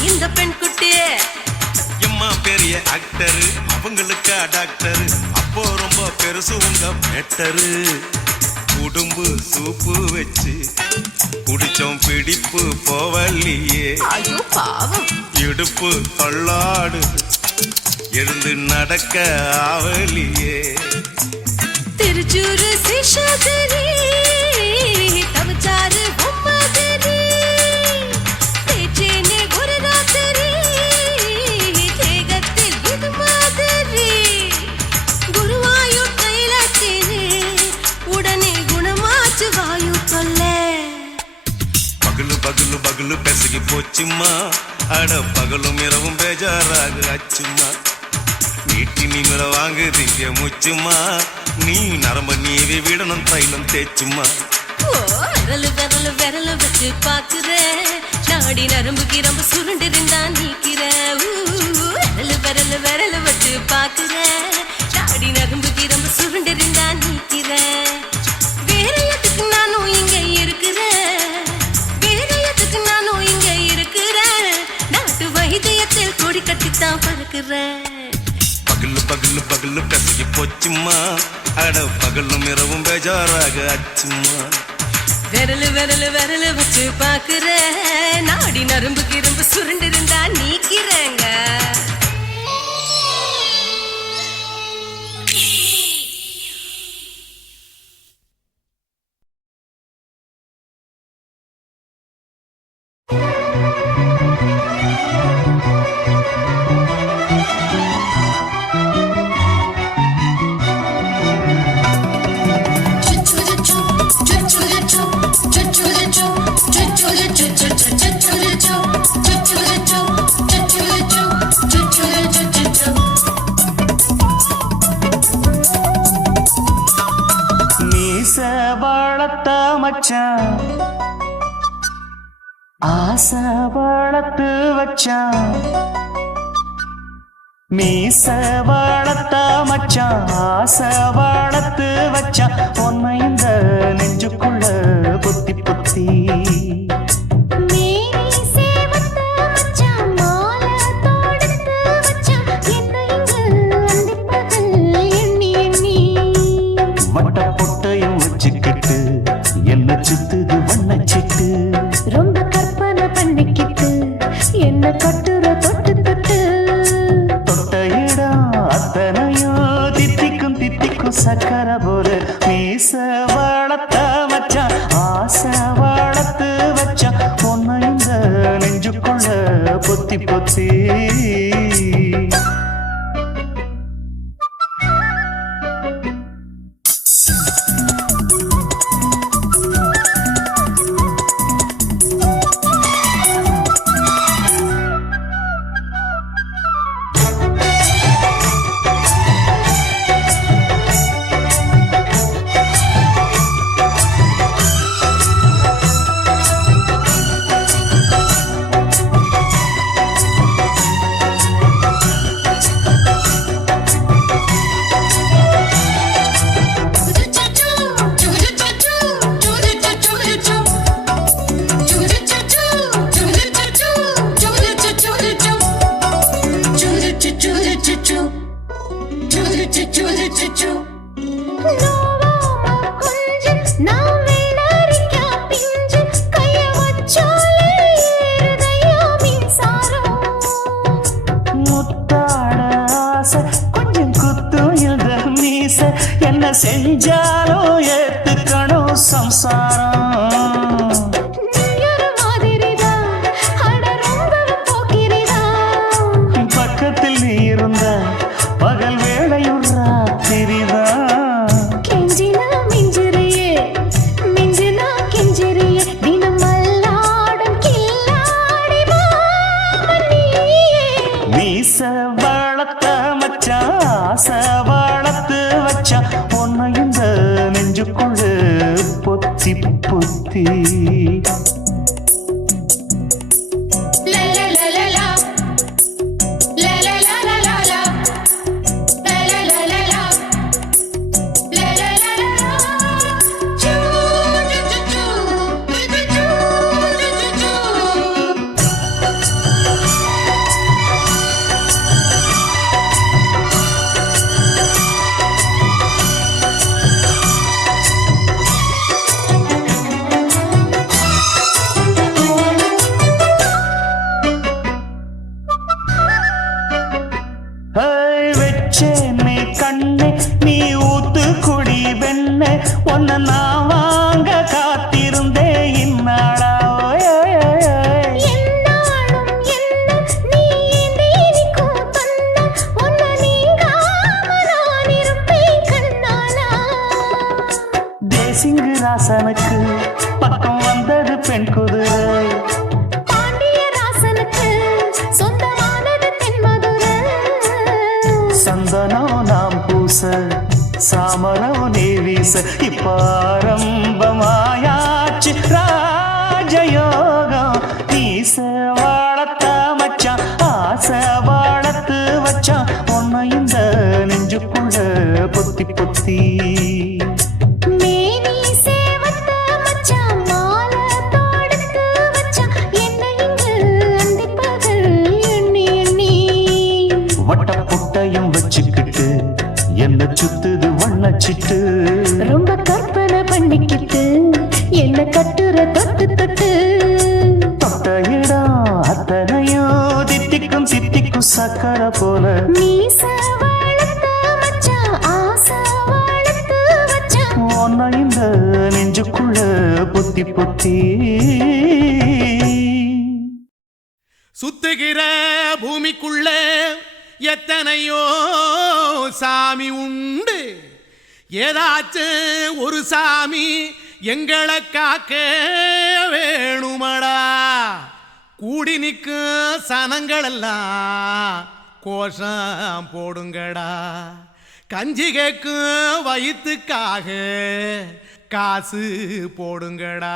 இந்த பெண் குட்டி எம்மா பெரிய ஆக்டர் அவங்களுக்கா டாக்டர் அப்போ ரொம்ப பெருசு உங்க பெட்டரு உடும்பு சூப்பு வச்சு குடிச்சோம் பிடிப்பு போவல்லையே ஐயோ பாவம் இடுப்பு தள்ளாடு எழுந்து நடக்க ஆவலியே திருச்சூரு சிஷாதிரி தவச்சாரு பொம்மதிரி தேச்சேனே ஒரு ராத்திரி பகலு பகலு பெசகி போச்சும்மா அட பகலும் இரவும் பேஜாராக ஆச்சும்மா நீட்டி நீங்கள வாங்கு திங்க முச்சுமா நீ நரம்ப நீவி விடணும் தைலம் தேச்சுமா விரலு விரலு விரல வச்சு பாக்குற நாடி நரம்பு கிரம்பு சுருண்டு இருந்தா நீக்கிற விரலு விரலு விரல வச்சு பாக்குற நாடி நரம்பு கிரம்பு சுருண்டு இருந்தா நீக்கிற வேற எதுக்கு நானும் இங்க இருக்கிறேன் வேற எதுக்கு நானும் இங்க இருக்கிறேன் நாட்டு வைத்தியத்தில் கொடி கட்டித்தான் பறக்குறேன் பகலு பகலு பகலு பெசகி போச்சுமா அட பகலும் இரவும் பேஜாராக ஆச்சுமா விரலு விரலு விரல வச்சு பாக்குற நாடி நரம்பு கிரம்பு சுருண்டு இருந்தா நீக்கிறேங்க வளர்த்த மச்சான் ஆசை வளர்த்து வச்சான் மீச வளர்த்த மச்சான் ஆசை வளர்த்து வச்சான் உன்னை இந்த நெஞ்சுக்குள்ள புத்தி புத்தி என்ன சுத்துது வண்ணச்சிட்டு ரொம்ப கற்பனை பண்ணிக்கிட்டு என்ன கட்டுற தொட்டு தொட்டு தொட்ட இடம் அத்தனையும் தித்திக்கும் தித்திக்கும் சக்கர போல மீச வளர்த்த மச்சான் ஆசை வளர்த்து வச்சான் பொண்ணு இந்த நெஞ்சுக்குள்ள பொத்தி பொத்தி என்ன செஞ்சாலும் ஏத்துக்கணும் சம்சாரம் பக்கத்தில் நீ இருந்த பகல் வேளையும் ராத்திரிதான் கெஞ்சினா மிஞ்சிரியே மிஞ்சினா கெஞ்சிரியே தினம் மல்லாடும் கில்லாடி மீச வளர்த்த மச்சான் ஆசை வளர்த்து வச்சா பொண்ணு இந்த நெஞ்சுக்குள்ள பொத்தி பொத்தி வெச்சேனே கண்ணே நீ ஊத்து குடி வெண்ணே ஒன்ன நான் வாங்க காத்திருந்தே இந்நாளா தேசிங்கு ராசனுக்கு பக்கம் வந்தது பெண் குதிரை இப்ப ஆரம்பமாயாச்சு ராஜயோகம் ஈச வாழத்த மச்சான் ஆசை வாழத்து வச்சான் உன்னை இந்த நெஞ்சுக்குள்ள பொத்தி பொத்தி மேனி சேவத்த மச்சான் மாலை தொடுத்து வச்சான் என்னை இங்கு அந்திப்பகல் எண்ணி எண்ணி வட்ட புட்டையும் வச்சுக்கிட்டு என்ன சுத்துது வண்ணச்சிட்டு ரொம்ப கற்பனை பண்ணிக்கிட்டு என்ன கட்டுற தொட்டு தொட்டு தொட்ட இடம் அத்தனையோ தித்திக்கும் சித்திக்கும் சக்கரை போல மீச வளர்த்த மச்சான் ஆசை வளர்த்து வச்சான் உன்னை இந்த நெஞ்சுக்குள்ள பொத்தி பொத்தி சுத்துகிற பூமிக்குள்ள எத்தனையோ சாமி உண்டு ஏதாச்சும் ஒரு சாமி எங்களை காக்க வேணுமடா கூடி நிற்கும் சனங்களெல்லாம் கோஷம் போடுங்கடா கஞ்சி கேக்கும் வயிற்றுக்காக காசு போடுங்கடா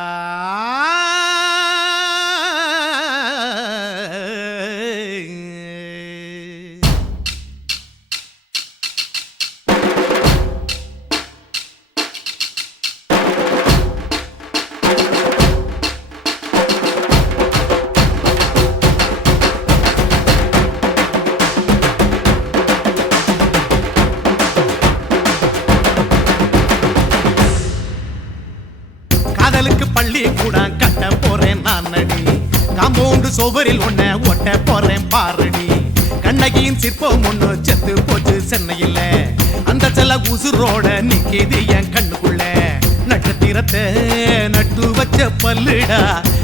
காதலுக்கு பள்ளி கூட கட்ட போறேன் நான் நடி காம்பவுண்டு சோவரில் ஒன்ன ஒட்ட போறேன் பாரடி கண்ணகியின் சிற்பம் ஒண்ணு செத்து போச்சு சென்னையில் அந்த செல்ல உசுரோட நிக்கிது என் கண்ணுக்குள்ள நட்சத்திரத்தை நட்டு வச்ச பல்லுடா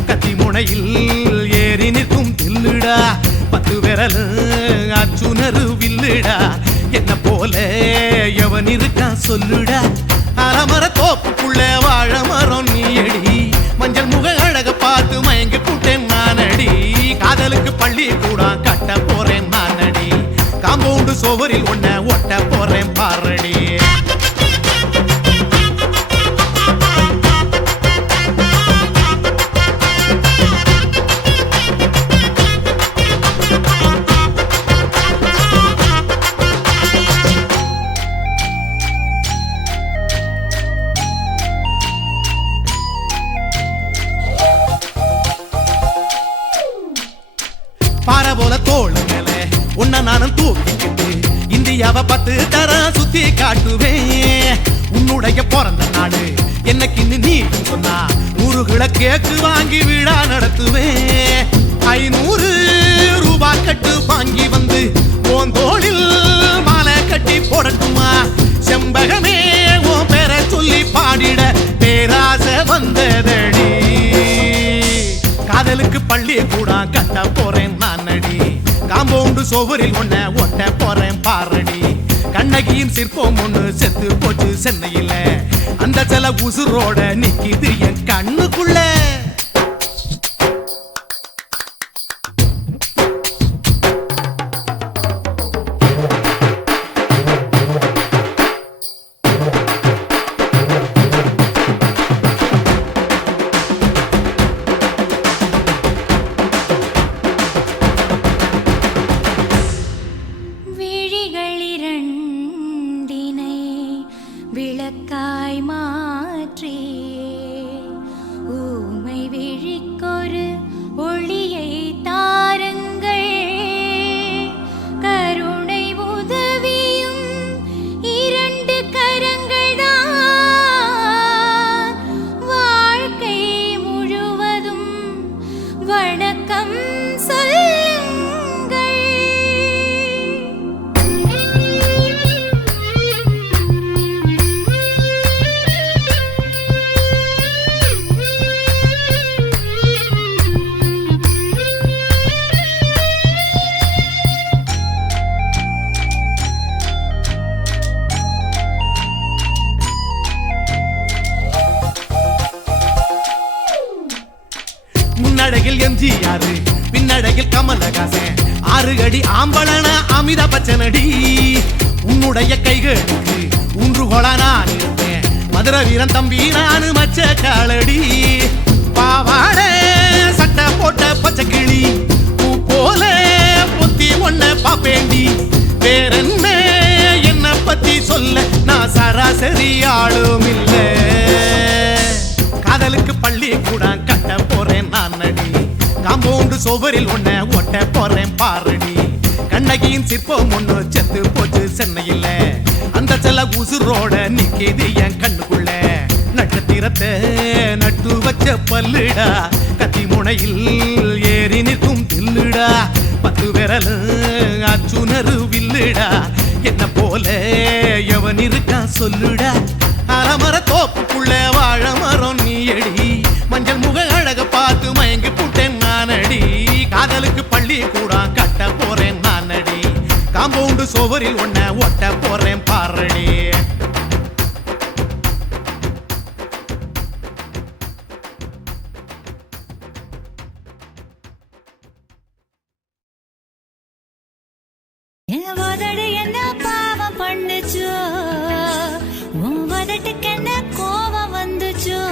கத்தி முனையில் ஏறி நிற்கும் தில்லுடா 10 விரல் அச்சுணரு வில்லுடா என்ன போல எவன் இருக்கா சொல்லுடா அலமர தோப்புக்குள்ள வாழ மரம் நீயடி மஞ்சள் முக அழக பார்த்து மயங்கி புட்டேன் நானடி காதலுக்கு பள்ளி கூட கட்ட போறேன் நானடி காம்பவுண்டு சோவரில் ஒன்ன ஒட்ட போறேன் பாரடி பாறை போல தோள் மேல உன்ன நானும் தூக்கிக்கிட்டு இந்தியாவை 10 தரம் சுத்தி காட்டுவேன் உன்னுடைய பிறந்த நாடு என்னைக்கு நீ சொன்னா 100 கிலோ கேக்கு வாங்கி விழா நடத்துவேன் 500 ரூபாய் கட்டு வாங்கி வந்து உன் தோளில் மாலை கட்டி போடட்டுமா செம்பகமே உன் பேரை சொல்லி பாடிட பேராசை வந்ததடி காதலுக்கு பள்ளி கூட கட்ட போறேன் நான் நடி காம்பவுண்டு சோவரில் ஒன்ன ஒட்ட போறேன் பாரடி கண்ணகியின் சிற்பம் ஒண்ணு செத்து போச்சு சென்னையில அந்த சில உசுரோட நிக்கிது என் கண்ணுக்குள்ள விழிகளிரண்டினை விளக்காய் மாற்றி ஊமை விழிக்கொரு ஒளியை தாருங்கள் கருணை உதவியும் 2 கரங்கள்தான் வாழ்க்கை முழுவதும் வணக்கம் சொல்லுங்கள் முன்னழகில் எம்ஜிஆர் பின்னழகில் கமலஹாசன் 6 அடி ஆம்பளன அமிதாப் பச்சனடி உன்னுடைய கைகளுக்கு ஊன்றுகோலா நான் இருப்பேன் மதுரை வீரன் தம்பி நானு மச்ச காலடி பாவாட சட்டை போட்ட பச்சை கிளி பூ போல பொத்தி ஒன்ன பாப்பேண்டி வேறென்ன என்ன பத்தி சொல்ல நான் சராசரி ஆளும் இல்ல காதலுக்கு பள்ளி கூட கட்ட போறேன் நான் நடி காம்பவுண்டு சோவரில் ஒன்ன ஒட்ட போறேன் பாரடி கண்ணகியின் சிற்பம் ஒண்ணு செத்து போச்சு சென்னையில் அந்த செல்ல உசுரோட நிக்கிது என் கண்ணுக்குள்ள நட்சத்திரத்தை நட்டு வச்ச பல்லுடா கத்தி முனையில் ஏறி நிற்கும் தில்லுடா 10 விரல் அச்சுணரு வில்லுடா என்ன போல எவன் இருக்கா சொல்லுடா அலமர தோப்புக்குள்ள வாழ மரம் நீ அடி மஞ்சள் முக அழக பார்த்து மயங்கி புட்டேன் நானடி காதலுக்கு பள்ளி கூட கட்ட போறேன் நானடி காம்பவுண்டு சோவரில் ஒன்ன ஒட்ட போறேன் பாரடி என்ன பாவம் பண்ணுச்சோ உன் வதட்டுக்கு என்ன கோபம் வந்துச்சோ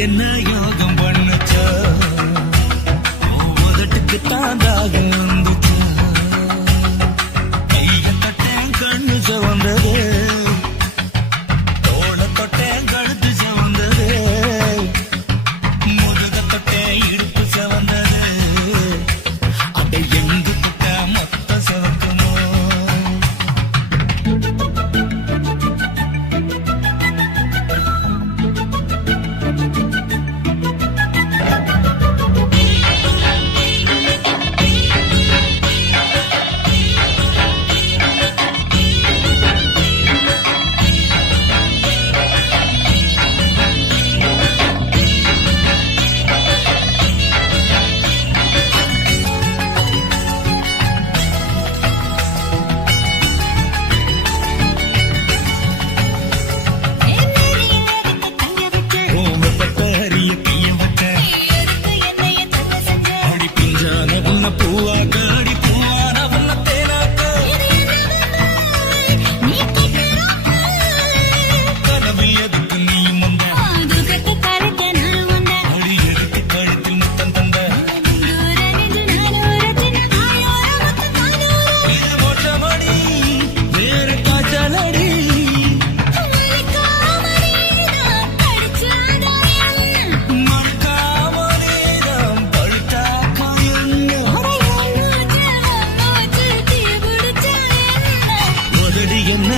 என்ன யோகம் பண்ணுச்சோ உதட்டுக்கு தாண்டாக வந்துச்சோ கைய தொட்டேன் கண்ணு சவந்தது தோள தொட்டேன் கழுத்து சவந்தது முதுக தொட்டேன் இடுப்பு சவந்தது அதை எங்கு தொட்ட மொத்த சவக்குமோ என்ன